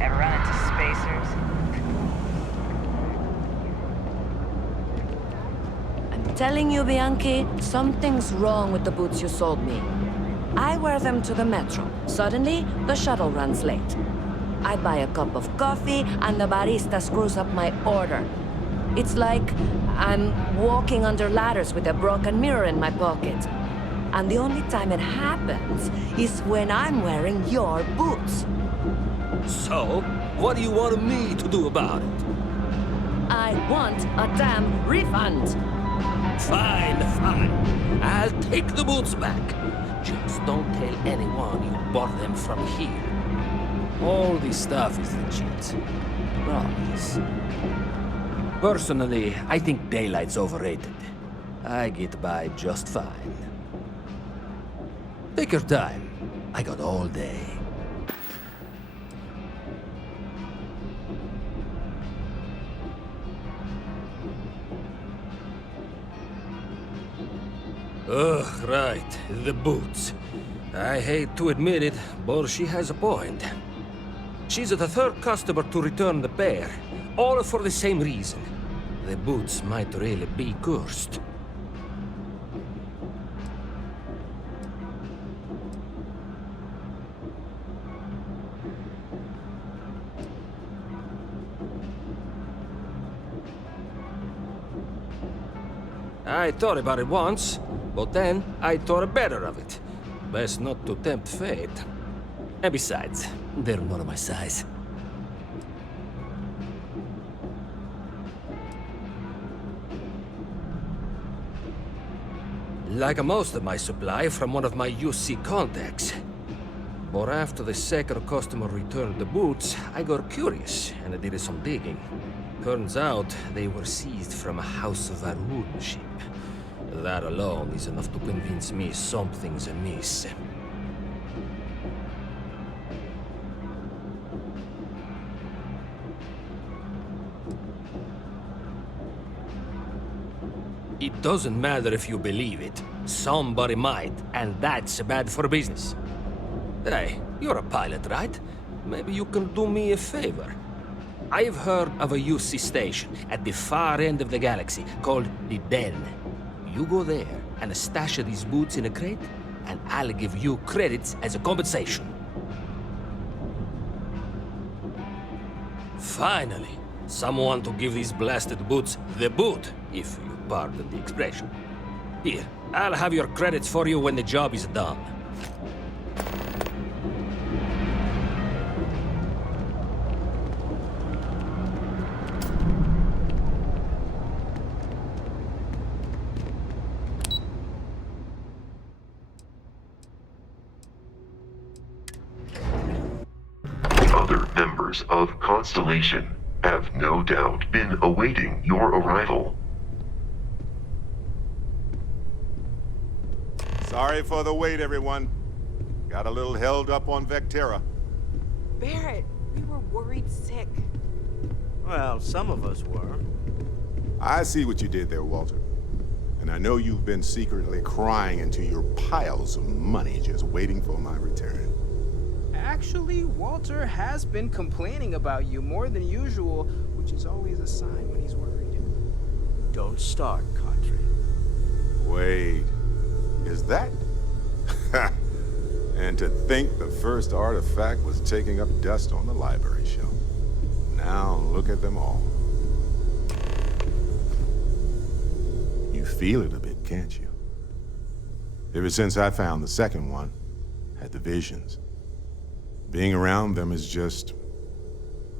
Ever run into spacers? I'm telling you, Bianchi, something's wrong with the boots you sold me. I wear them to the metro. Suddenly, the shuttle runs late. I buy a cup of coffee, and the barista screws up my order. It's like I'm walking under ladders with a broken mirror in my pocket. And the only time it happens is when I'm wearing your boots. So, what do you want me to do about it? I want a damn refund. Fine. I'll take the boots back. Just don't tell anyone you bought them from here. All this stuff is legit. Promise. Personally, I think daylight's overrated. I get by just fine. Take your time. I got all day. Ugh, right. The boots. I hate to admit it, but she has a point. She's the third customer to return the pair, all for the same reason. The boots might really be cursed. I thought about it once, but then I thought better of it. Best not to tempt fate. And besides, they're not of my size. Like most of my supply from one of my UC contacts. But after the second customer returned the boots, I got curious and I did some digging. Turns out they were seized from a House of Arun ship. That alone is enough to convince me something's amiss. It doesn't matter if you believe it. Somebody might, and that's bad for business. Hey, you're a pilot, right? Maybe you can do me a favor. I've heard of a UC station at the far end of the galaxy called the Den. You go there and stash these boots in a crate, and I'll give you credits as a compensation. Finally, someone to give these blasted boots the boot, if you pardon the expression. Here, I'll have your credits for you when the job is done. Other members of Constellation have no doubt been awaiting your arrival. Sorry for the wait, everyone. Got a little held up on Vectera. Barrett, we were worried sick. Well, some of us were. I see what you did there, Walter. And I know you've been secretly crying into your piles of money just waiting for my return. Actually, Walter has been complaining about you more than usual, which is always a sign when he's worried. Don't start, Country. Wait, is that? And to think the first artifact was taking up dust on the library shelf. Now look at them all. You feel it a bit, can't you? Ever since I found the second one, had the visions. Being around them is just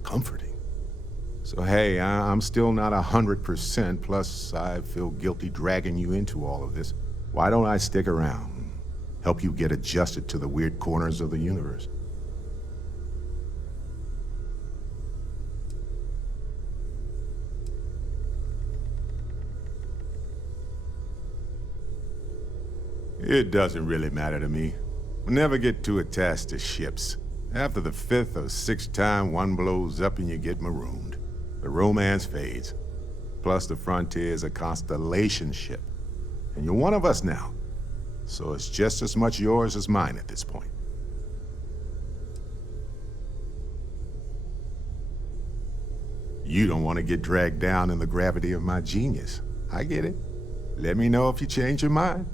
comforting. So hey, I'm still not 100%, plus I feel guilty dragging you into all of this. Why don't I stick around and help you get adjusted to the weird corners of the universe? It doesn't really matter to me. We'll never get too attached to ships. After the fifth or sixth time one blows up and you get marooned, the romance fades. Plus the Frontier's a Constellation ship. And you're one of us now. So it's just as much yours as mine at this point. You don't want to get dragged down in the gravity of my genius. I get it. Let me know if you change your mind.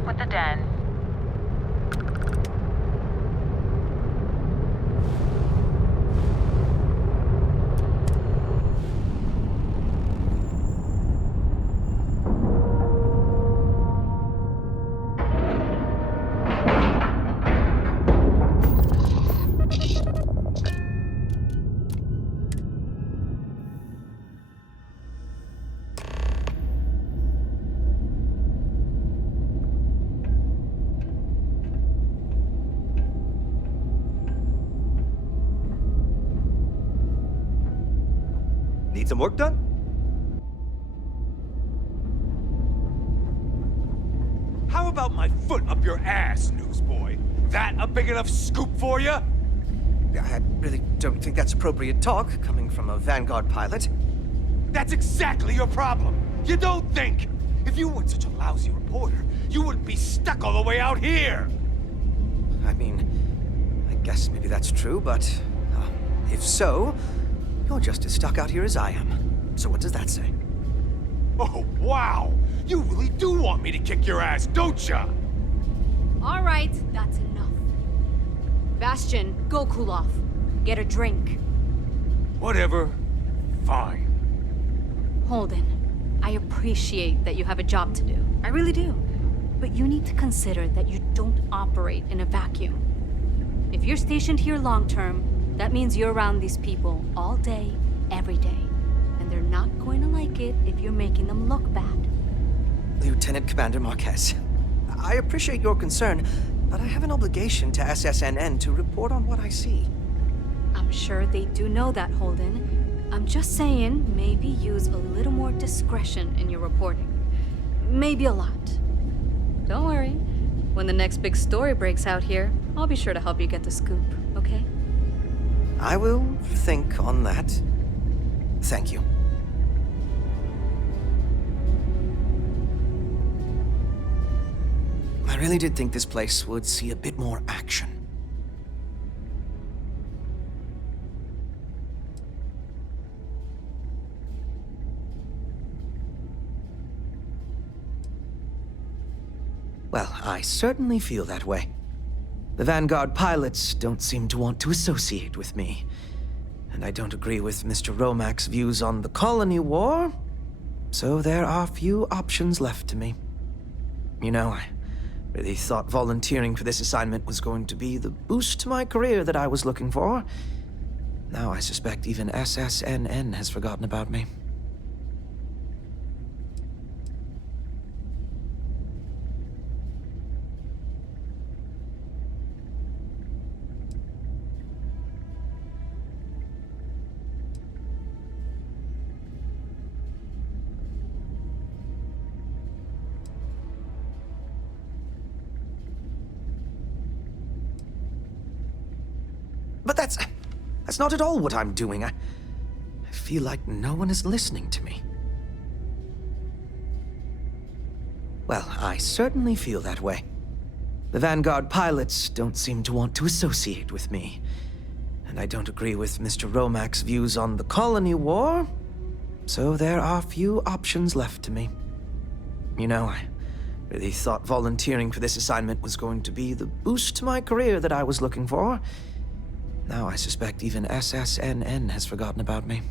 up with the den. Need some work done? How about my foot up your ass, newsboy? That a big enough scoop for you? I really don't think that's appropriate talk, coming from a Vanguard pilot. That's exactly your problem. You don't think. If you weren't such a lousy reporter, you wouldn't be stuck all the way out here. I mean, I guess maybe that's true, but if so, you're just as stuck out here as I am. So what does that say? Oh, wow! You really do want me to kick your ass, don't ya? All right, that's enough. Bastion, go cool off. Get a drink. Whatever. Fine. Holden, I appreciate that you have a job to do. I really do. But you need to consider that you don't operate in a vacuum. If you're stationed here long-term, that means you're around these people all day, every day. And they're not going to like it if you're making them look bad. Lieutenant Commander Marquez, I appreciate your concern, but I have an obligation to SSNN to report on what I see. I'm sure they do know that, Holden. I'm just saying, maybe use a little more discretion in your reporting. Maybe a lot. Don't worry. When the next big story breaks out here, I'll be sure to help you get the scoop, okay? I will think on that. Thank you. I really did think this place would see a bit more action. Well, I certainly feel that way. The Vanguard pilots don't seem to want to associate with me. And I don't agree with Mr. Romac's views on the colony war, so there are few options left to me. You know, I really thought volunteering for this assignment was going to be the boost to my career that I was looking for. Now I suspect even SSNN has forgotten about me. But that's not at all what I'm doing. I feel like no one is listening to me. Well, I certainly feel that way. The Vanguard pilots don't seem to want to associate with me. And I don't agree with Mr. Romac's views on the colony war, so there are few options left to me. You know, I really thought volunteering for this assignment was going to be the boost to my career that I was looking for. Now I suspect even SSNN has forgotten about me.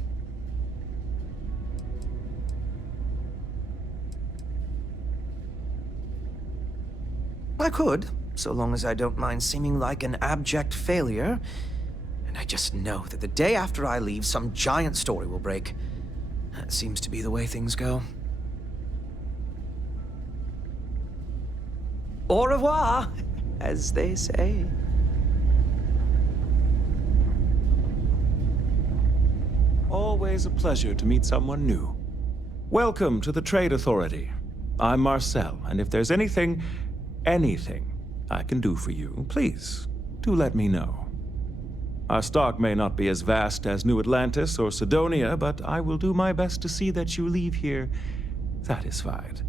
I could, so long as I don't mind seeming like an abject failure. And I just know that the day after I leave, some giant story will break. That seems to be the way things go. Au revoir, as they say. Always a pleasure to meet someone new. Welcome to the Trade Authority. I'm Marcel, and if there's anything I can do for you, please, do let me know. Our stock may not be as vast as New Atlantis or Sidonia, but I will do my best to see that you leave here satisfied.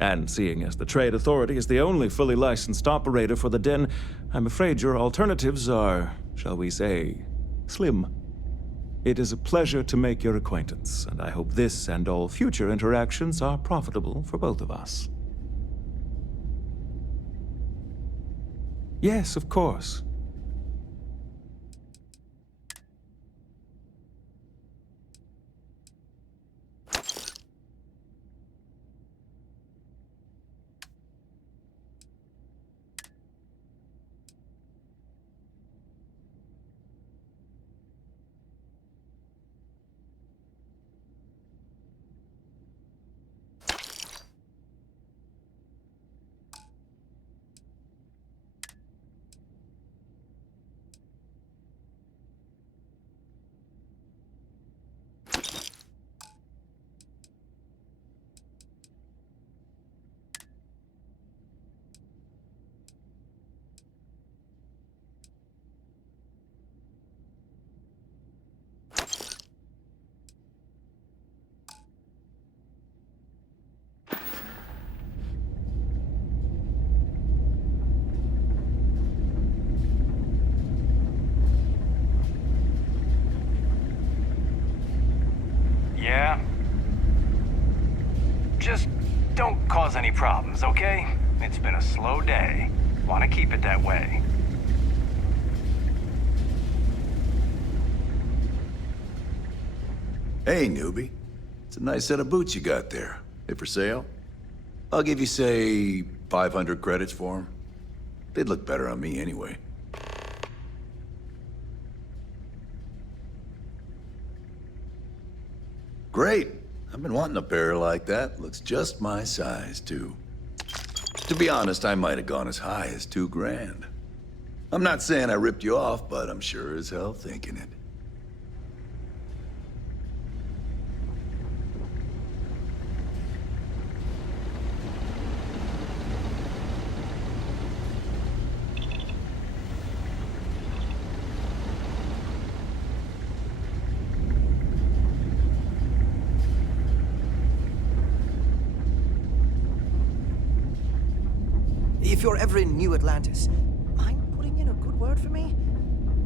And seeing as the Trade Authority is the only fully licensed operator for the Den, I'm afraid your alternatives are, shall we say, slim. It is a pleasure to make your acquaintance, and I hope this and all future interactions are profitable for both of us. Yes, of course. Yeah? Just don't cause any problems, okay? It's been a slow day. Want to keep it that way. Hey, newbie. It's a nice set of boots you got there. They for sale? I'll give you, say, 500 credits for them. They'd look better on me anyway. Great. I've been wanting a pair like that. Looks just my size, too. To be honest, I might have gone as high as $2 grand. I'm not saying I ripped you off, but I'm sure as hell thinking it. If you're ever in New Atlantis, mind putting in a good word for me?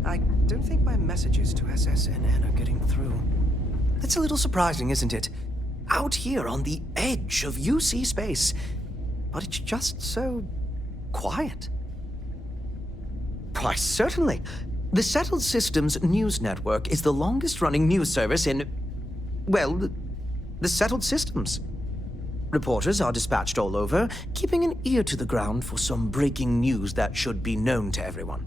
I don't think my messages to SSNN are getting through. It's a little surprising, isn't it? Out here on the edge of UC space, but it's just so quiet. Why, certainly. The Settled Systems News Network is the longest-running news service in, well, the Settled Systems. Reporters are dispatched all over, keeping an ear to the ground for some breaking news that should be known to everyone.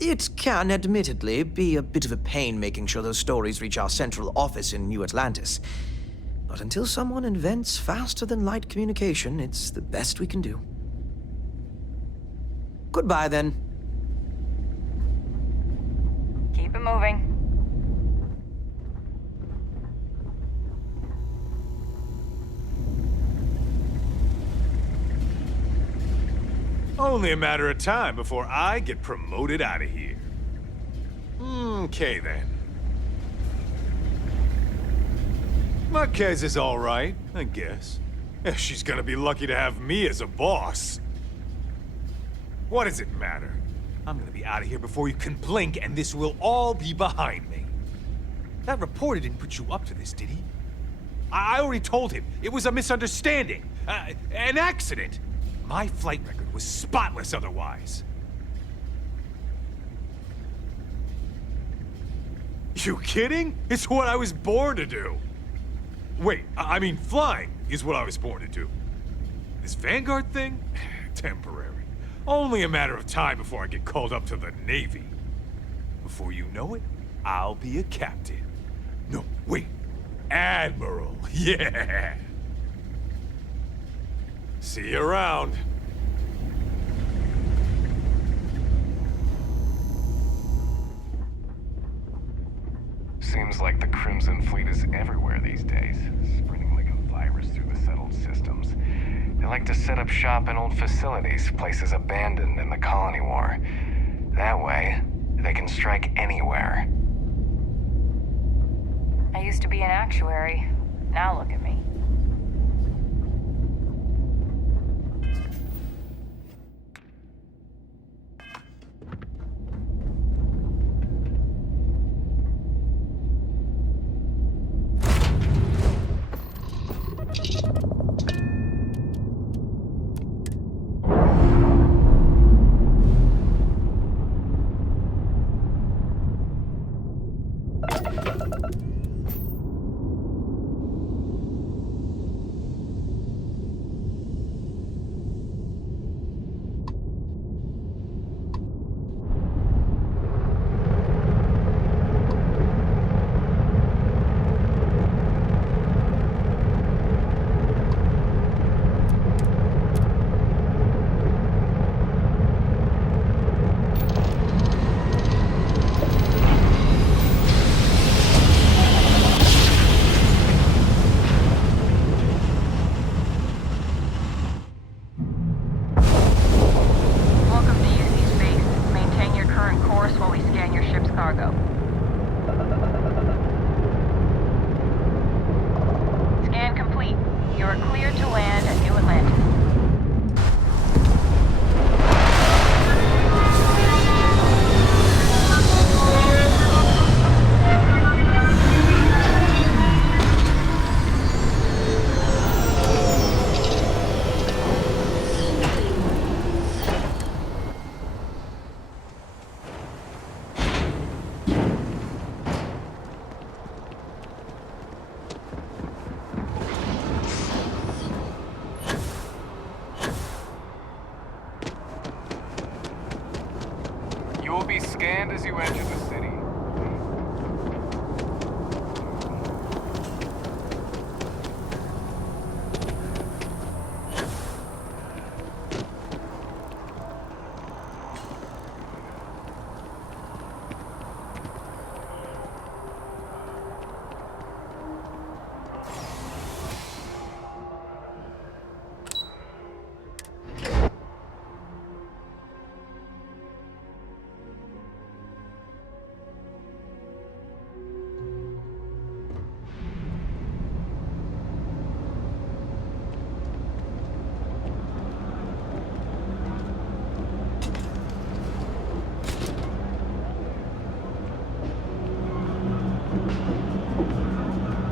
It can, admittedly, be a bit of a pain making sure those stories reach our central office in New Atlantis. But until someone invents faster-than-light communication, it's the best we can do. Goodbye, then. Keep it moving. Only a matter of time before I get promoted out of here. Okay, then. Marquez is all right, I guess. She's gonna be lucky to have me as a boss. What does it matter? I'm gonna be out of here before you can blink, and this will all be behind me. That reporter didn't put you up to this, did he? I already told him. It was a misunderstanding. An accident. My flight record was spotless otherwise. You kidding? It's what I was born to do. Wait, I mean flying is what I was born to do. This Vanguard thing? Temporary. Only a matter of time before I get called up to the Navy. Before you know it, I'll be a captain. No, wait. Admiral. Yeah. See you around. Seems like the Crimson Fleet is everywhere these days, spreading like a virus through the settled systems. They like to set up shop in old facilities, places abandoned in the colony war. That way, they can strike anywhere. I used to be an actuary. Now look at me. You will be scanned as you enter the city.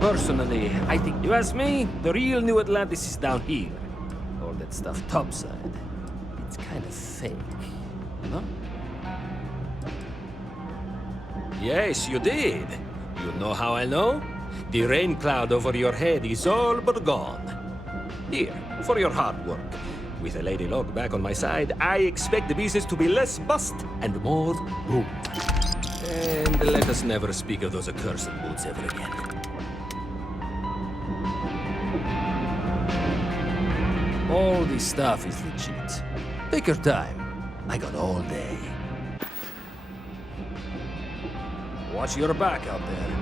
Personally, I think, you ask me, the real New Atlantis is down here. All that stuff topside. It's kind of fake, no? Yes, you did. You know how I know? The rain cloud over your head is all but gone. Here, for your hard work. With a lady log back on my side, I expect the business to be less bust and more boom. And let us never speak of those accursed boots ever again. All this stuff is legit. Take your time. I got all day. Watch your back out there.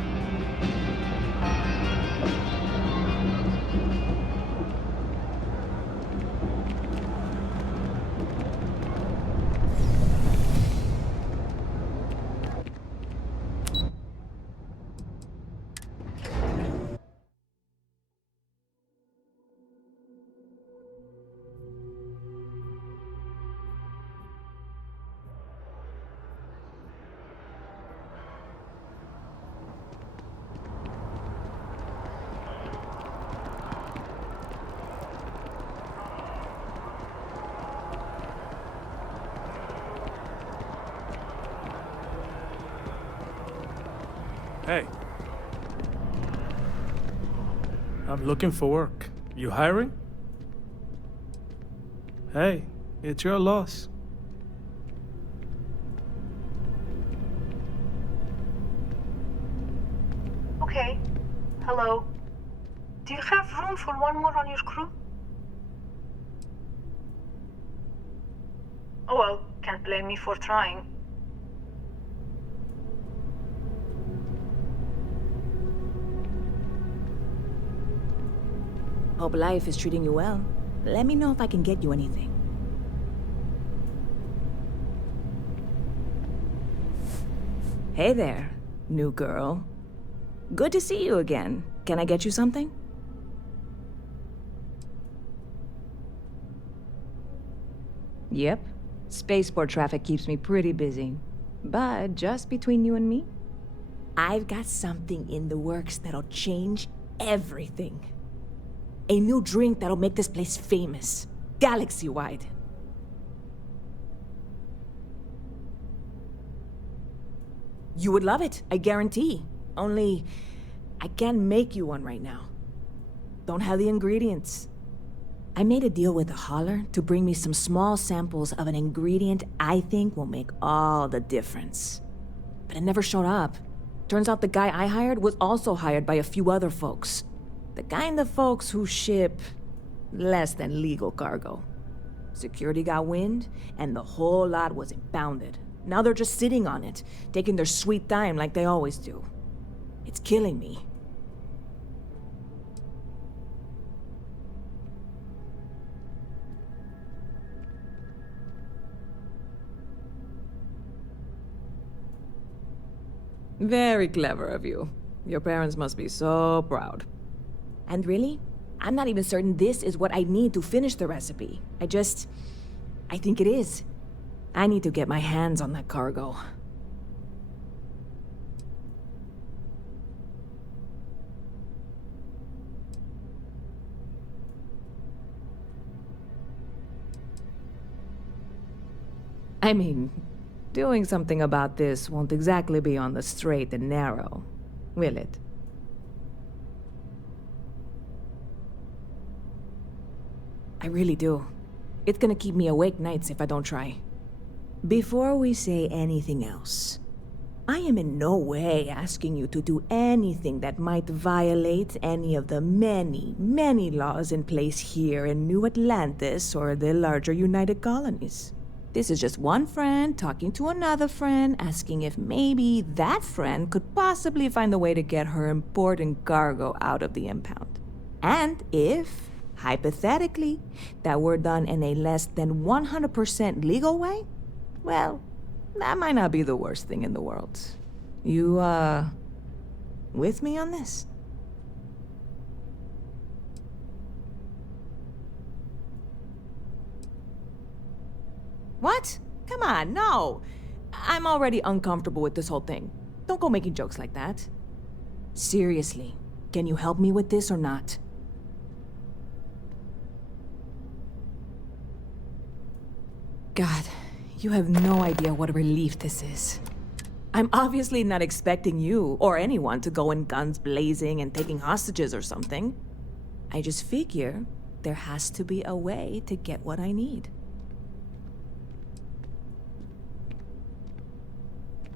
Hey. I'm looking for work. You hiring? Hey, it's your loss. Okay. Hello. Do you have room for one more on your crew? Oh well, can't blame me for trying. Hope life is treating you well. Let me know if I can get you anything. Hey there, new girl. Good to see you again. Can I get you something? Yep. Spaceport traffic keeps me pretty busy. But just between you and me, I've got something in the works that'll change everything. A new drink that'll make this place famous, galaxy-wide. You would love it, I guarantee. Only, I can't make you one right now. Don't have the ingredients. I made a deal with a hauler to bring me some small samples of an ingredient I think will make all the difference. But it never showed up. Turns out the guy I hired was also hired by a few other folks. The kind of folks who ship less than legal cargo. Security got wind, and the whole lot was impounded. Now they're just sitting on it, taking their sweet time like they always do. It's killing me. Very clever of you. Your parents must be so proud. And really, I'm not even certain this is what I need to finish the recipe. I think it is. I need to get my hands on that cargo. I mean, doing something about this won't exactly be on the straight and narrow, will it? I really do. It's gonna keep me awake nights if I don't try. Before we say anything else, I am in no way asking you to do anything that might violate any of the many, many laws in place here in New Atlantis or the larger United Colonies. This is just one friend talking to another friend, asking if maybe that friend could possibly find a way to get her important cargo out of the impound. And if, hypothetically, that were done in a less than 100% legal way, well, that might not be the worst thing in the world. You, with me on this? What? Come on, no. I'm already uncomfortable with this whole thing. Don't go making jokes like that. Seriously, can you help me with this or not? God, you have no idea what a relief this is. I'm obviously not expecting you or anyone to go in guns blazing and taking hostages or something. I just figure there has to be a way to get what I need.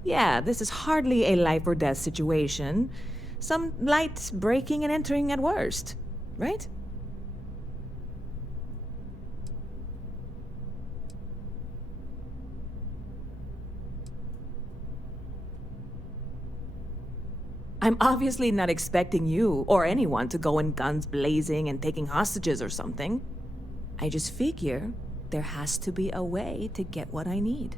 Yeah, this is hardly a life or death situation. Some light breaking and entering at worst, right? I'm obviously not expecting you or anyone to go in guns blazing and taking hostages or something. I just figure there has to be a way to get what I need.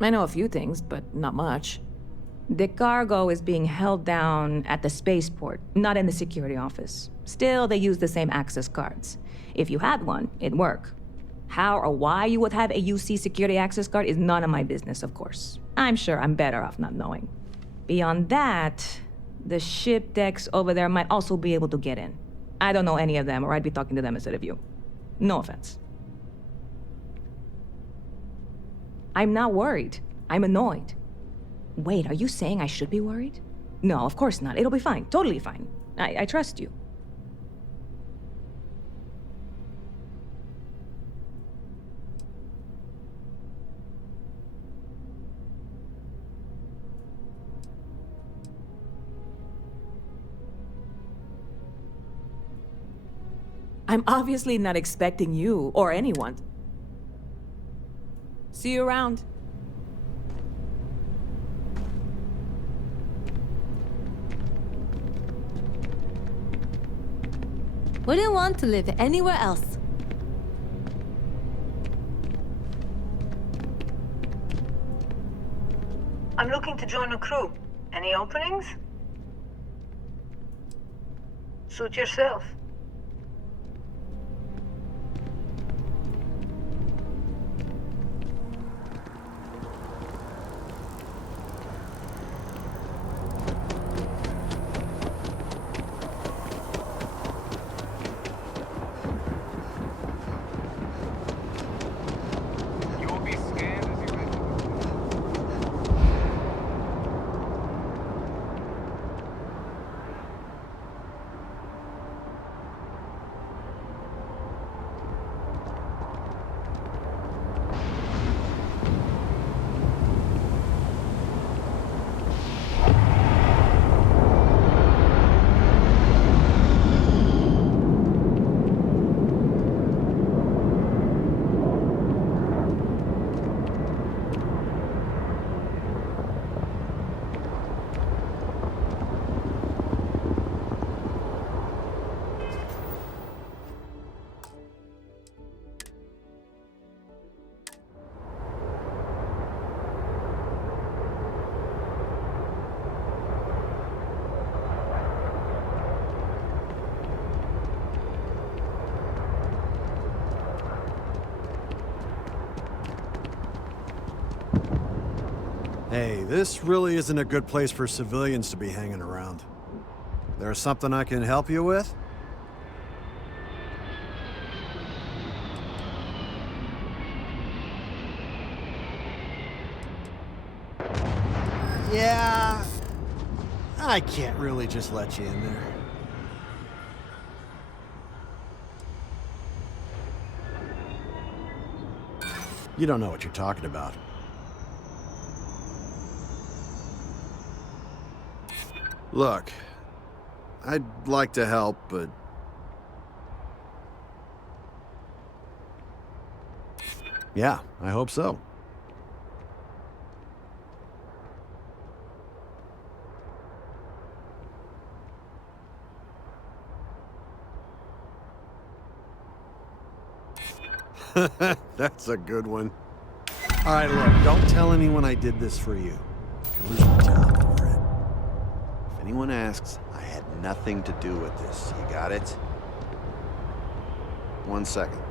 I know a few things, but not much. The cargo is being held down at the spaceport, not in the security office. Still, they use the same access cards. If you had one, it'd work. How or why you would have a UC security access card is none of my business, of course. I'm sure I'm better off not knowing. Beyond that, the ship decks over there might also be able to get in. I don't know any of them, or I'd be talking to them instead of you. No offense. I'm not worried. I'm annoyed. Wait, are you saying I should be worried? No, of course not. It'll be fine. Totally fine. I trust you. I'm obviously not expecting you or anyone. See you around. Wouldn't want to live anywhere else. I'm looking to join a crew. Any openings? Suit yourself. Hey, this really isn't a good place for civilians to be hanging around. There's something I can help you with? Yeah, I can't really just let you in there. You don't know what you're talking about. Look, I'd like to help, but... Yeah, I hope so. That's a good one. All right, look, don't tell anyone I did this for you. I could lose my job over it. If anyone asks, I had nothing to do with this. You got it? 1 second.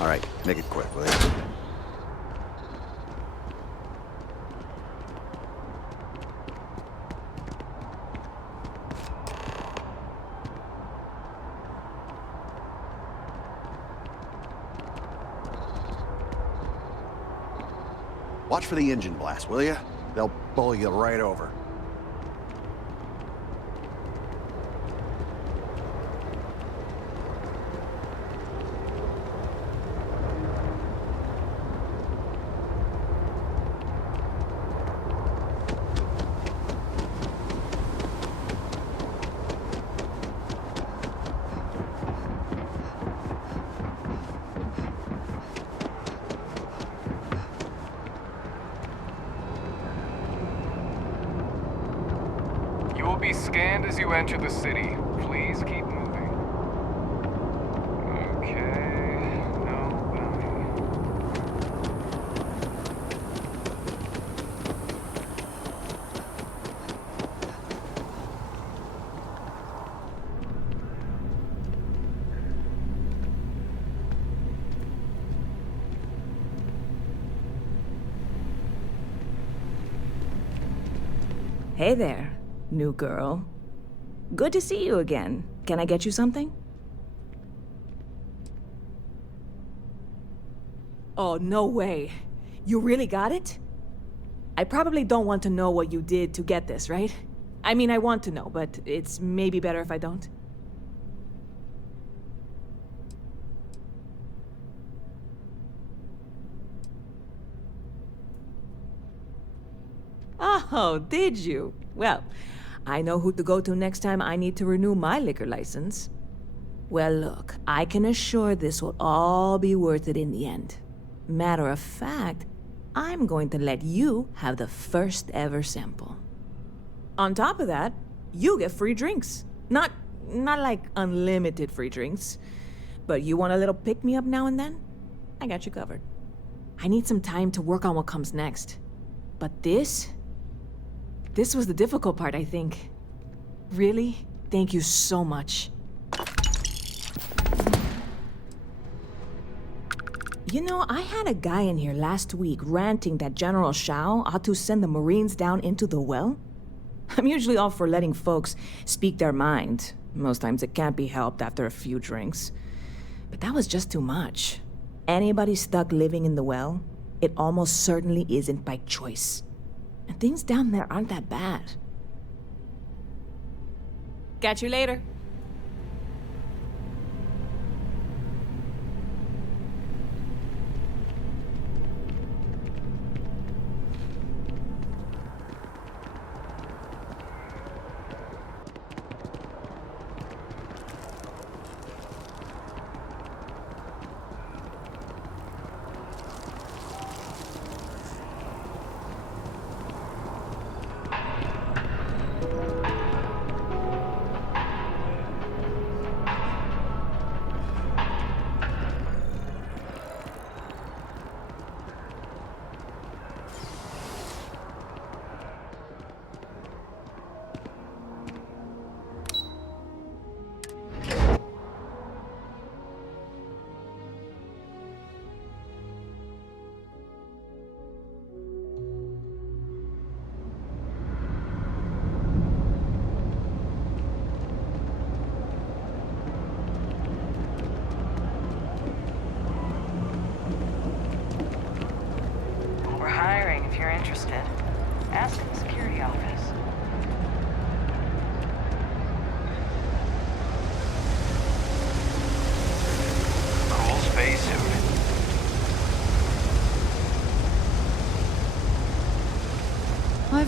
All right, make it quick, will you? Watch for the engine blast, will you? They'll bowl you right over. You will be scanned as you enter the city. Please keep moving. Okay, no bounty. Hey there, new girl. Good to see you again. Can I get you something? Oh, no way. You really got it? I probably don't want to know what you did to get this, right? I mean, I want to know, but it's maybe better if I don't. Oh, did you? Well, I know who to go to next time I need to renew my liquor license. Well, look, I can assure this will all be worth it in the end. Matter of fact, I'm going to let you have the first ever sample. On top of that, you get free drinks. Not like unlimited free drinks, but you want a little pick-me-up now and then? I got you covered. I need some time to work on what comes next. But this was the difficult part, I think. Really? Thank you so much. You know, I had a guy in here last week ranting that General Shao ought to send the Marines down into the well. I'm usually all for letting folks speak their mind. Most times it can't be helped after a few drinks. But that was just too much. Anybody stuck living in the well, it almost certainly isn't by choice. And things down there aren't that bad. Catch you later.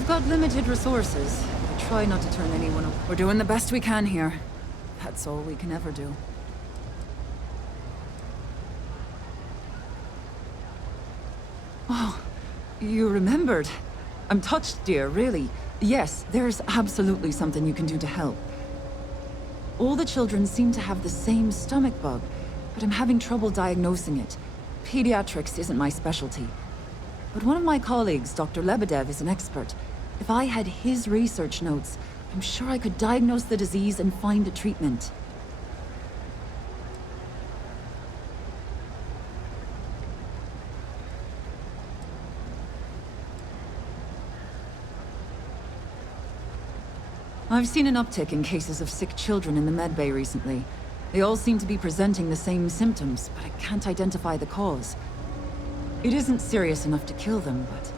We've got limited resources. We try not to turn anyone up. We're doing the best we can here. That's all we can ever do. Oh, you remembered. I'm touched, dear, really. Yes, there's absolutely something you can do to help. All the children seem to have the same stomach bug, but I'm having trouble diagnosing it. Pediatrics isn't my specialty. But one of my colleagues, Dr. Lebedev, is an expert. If I had his research notes, I'm sure I could diagnose the disease and find a treatment. I've seen an uptick in cases of sick children in the medbay recently. They all seem to be presenting the same symptoms, but I can't identify the cause. It isn't serious enough to kill them, but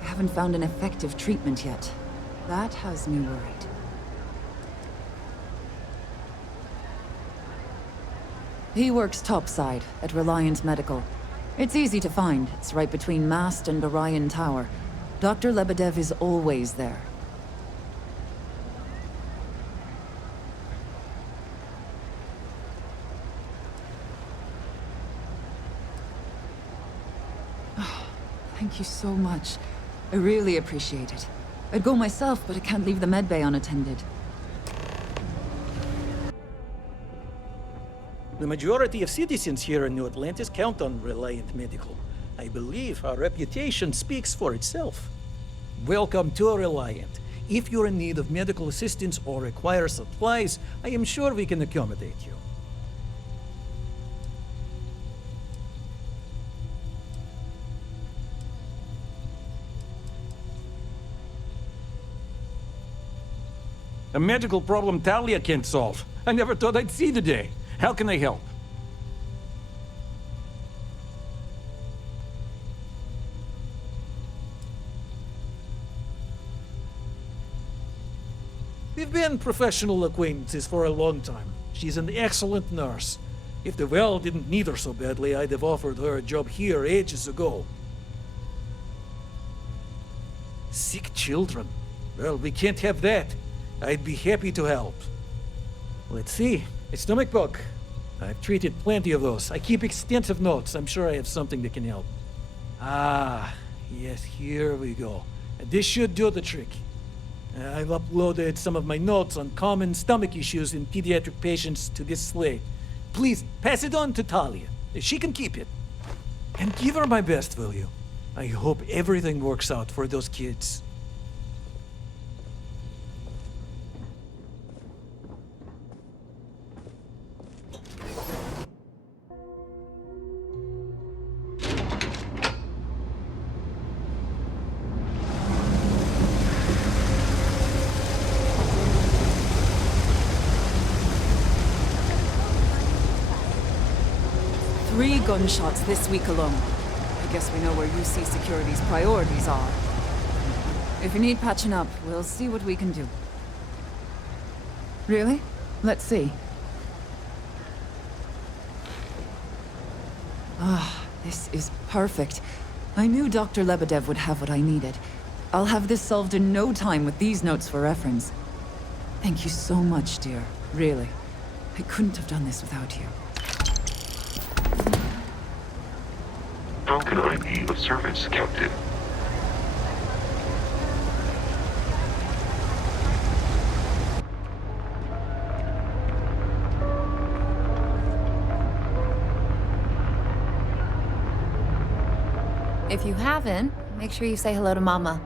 I haven't found an effective treatment yet. That has me worried. He works topside at Reliant Medical. It's easy to find. It's right between Mast and Orion Tower. Dr. Lebedev is always there. Thank you so much. I really appreciate it. I'd go myself, but I can't leave the medbay unattended. The majority of citizens here in New Atlantis count on Reliant Medical. I believe our reputation speaks for itself. Welcome to Reliant. If you're in need of medical assistance or require supplies, I am sure we can accommodate you. A medical problem Talia can't solve. I never thought I'd see the day. How can I help? We've been professional acquaintances for a long time. She's an excellent nurse. If the well didn't need her so badly, I'd have offered her a job here ages ago. Sick children. Well, we can't have that. I'd be happy to help. Let's see. A stomach bug. I've treated plenty of those. I keep extensive notes. I'm sure I have something that can help. Ah, yes, here we go. This should do the trick. I've uploaded some of my notes on common stomach issues in pediatric patients to this slate. Please, pass it on to Talia. She can keep it. And give her my best, will you? I hope everything works out for those kids. Three gunshots this week alone. I guess we know where UC Security's priorities are. If you need patching up, we'll see what we can do. Really? Let's see. Ah, this is perfect. I knew Dr. Lebedev would have what I needed. I'll have this solved in no time with these notes for reference. Thank you so much, dear. Really. I couldn't have done this without you. How can I be of service, Captain? If you haven't, make sure you say hello to Mama.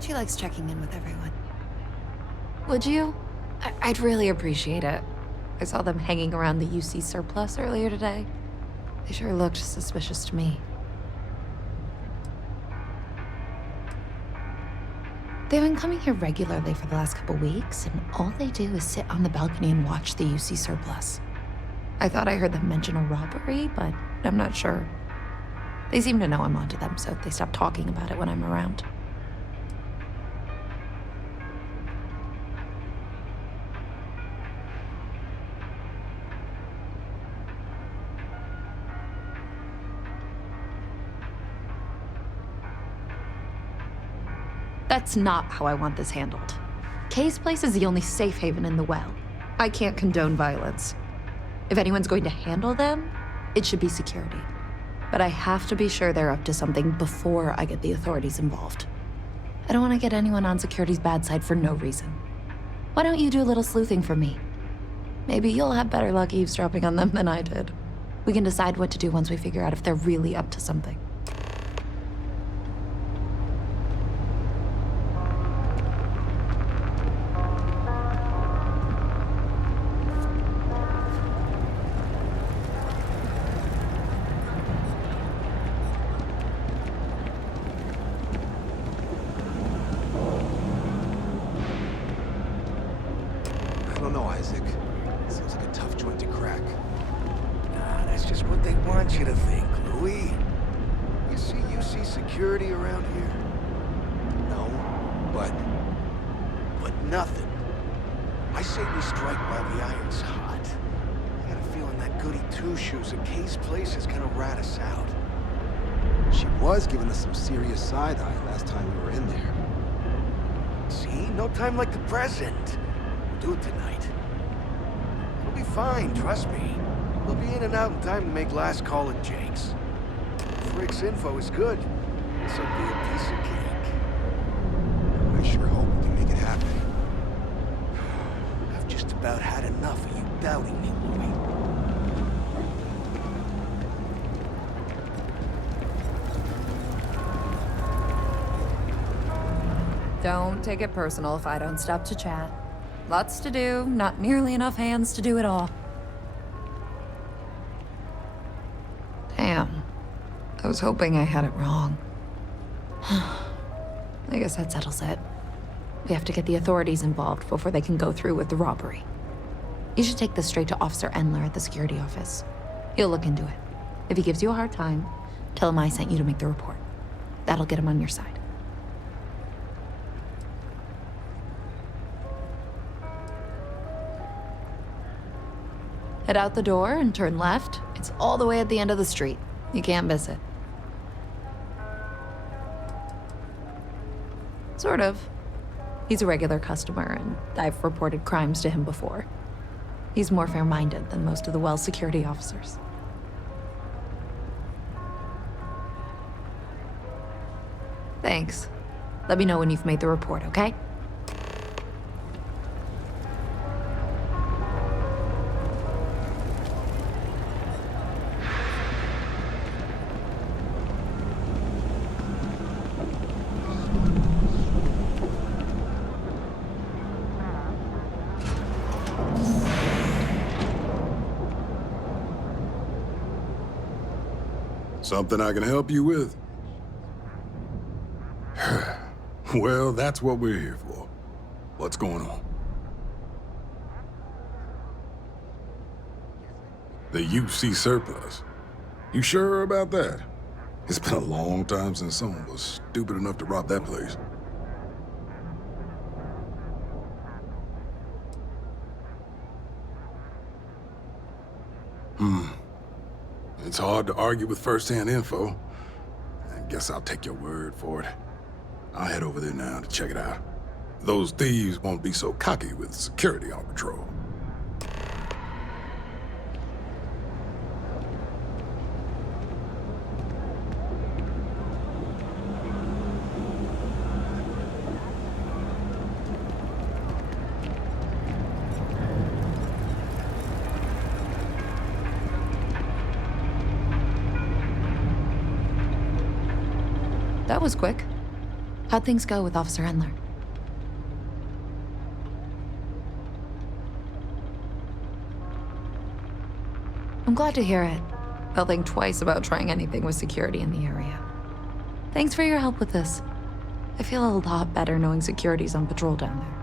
She likes checking in with everyone. Would you? I'd really appreciate it. I saw them hanging around the UC surplus earlier today. They sure looked suspicious to me. They've been coming here regularly for the last couple weeks, and all they do is sit on the balcony and watch the UC surplus. I thought I heard them mention a robbery, but I'm not sure. They seem to know I'm onto them, so they stop talking about it when I'm around. That's not how I want this handled. Kay's place is the only safe haven in the well. I can't condone violence. If anyone's going to handle them, it should be security. But I have to be sure they're up to something before I get the authorities involved. I don't want to get anyone on security's bad side for no reason. Why don't you do a little sleuthing for me? Maybe you'll have better luck eavesdropping on them than I did. We can decide what to do once we figure out if they're really up to something. I don't know, Isaac. Seems like a tough joint to crack. Nah, that's just what they want you to think, Louis. You see security around here? No, but nothing. I say we strike while the iron's hot. I got a feeling that goody two-shoes at Kay's place is gonna rat us out. She was giving us some serious side-eye last time we were in there. See? No time like the present. We'll do it tonight. It'll be fine, trust me. We'll be in and out in time to make last call at Jake's. Frick's info is good. This'll be a piece of cake. I sure hope we can make it happen. I've just about had enough of you doubting me, Louis. Don't take it personal if I don't stop to chat. Lots to do, not nearly enough hands to do it all. Damn. I was hoping I had it wrong. I guess that settles it. We have to get the authorities involved before they can go through with the robbery. You should take this straight to Officer Endler at the security office. He'll look into it. If he gives you a hard time, tell him I sent you to make the report. That'll get him on your side. Head out the door and turn left. It's all the way at the end of the street. You can't miss it. Sort of. He's a regular customer, and I've reported crimes to him before. He's more fair-minded than most of the Well's security officers. Thanks. Let me know when you've made the report, okay? Something I can help you with? Well, that's what we're here for. What's going on? The UC surplus. You sure about that? It's been a long time since someone was stupid enough to rob that place. It's hard to argue with first-hand info. I guess I'll take your word for it. I'll head over there now to check it out. Those thieves won't be so cocky with security on patrol. That was quick. How'd things go with Officer Endler? I'm glad to hear it. I'll think twice about trying anything with security in the area. Thanks for your help with this. I feel a lot better knowing security's on patrol down there.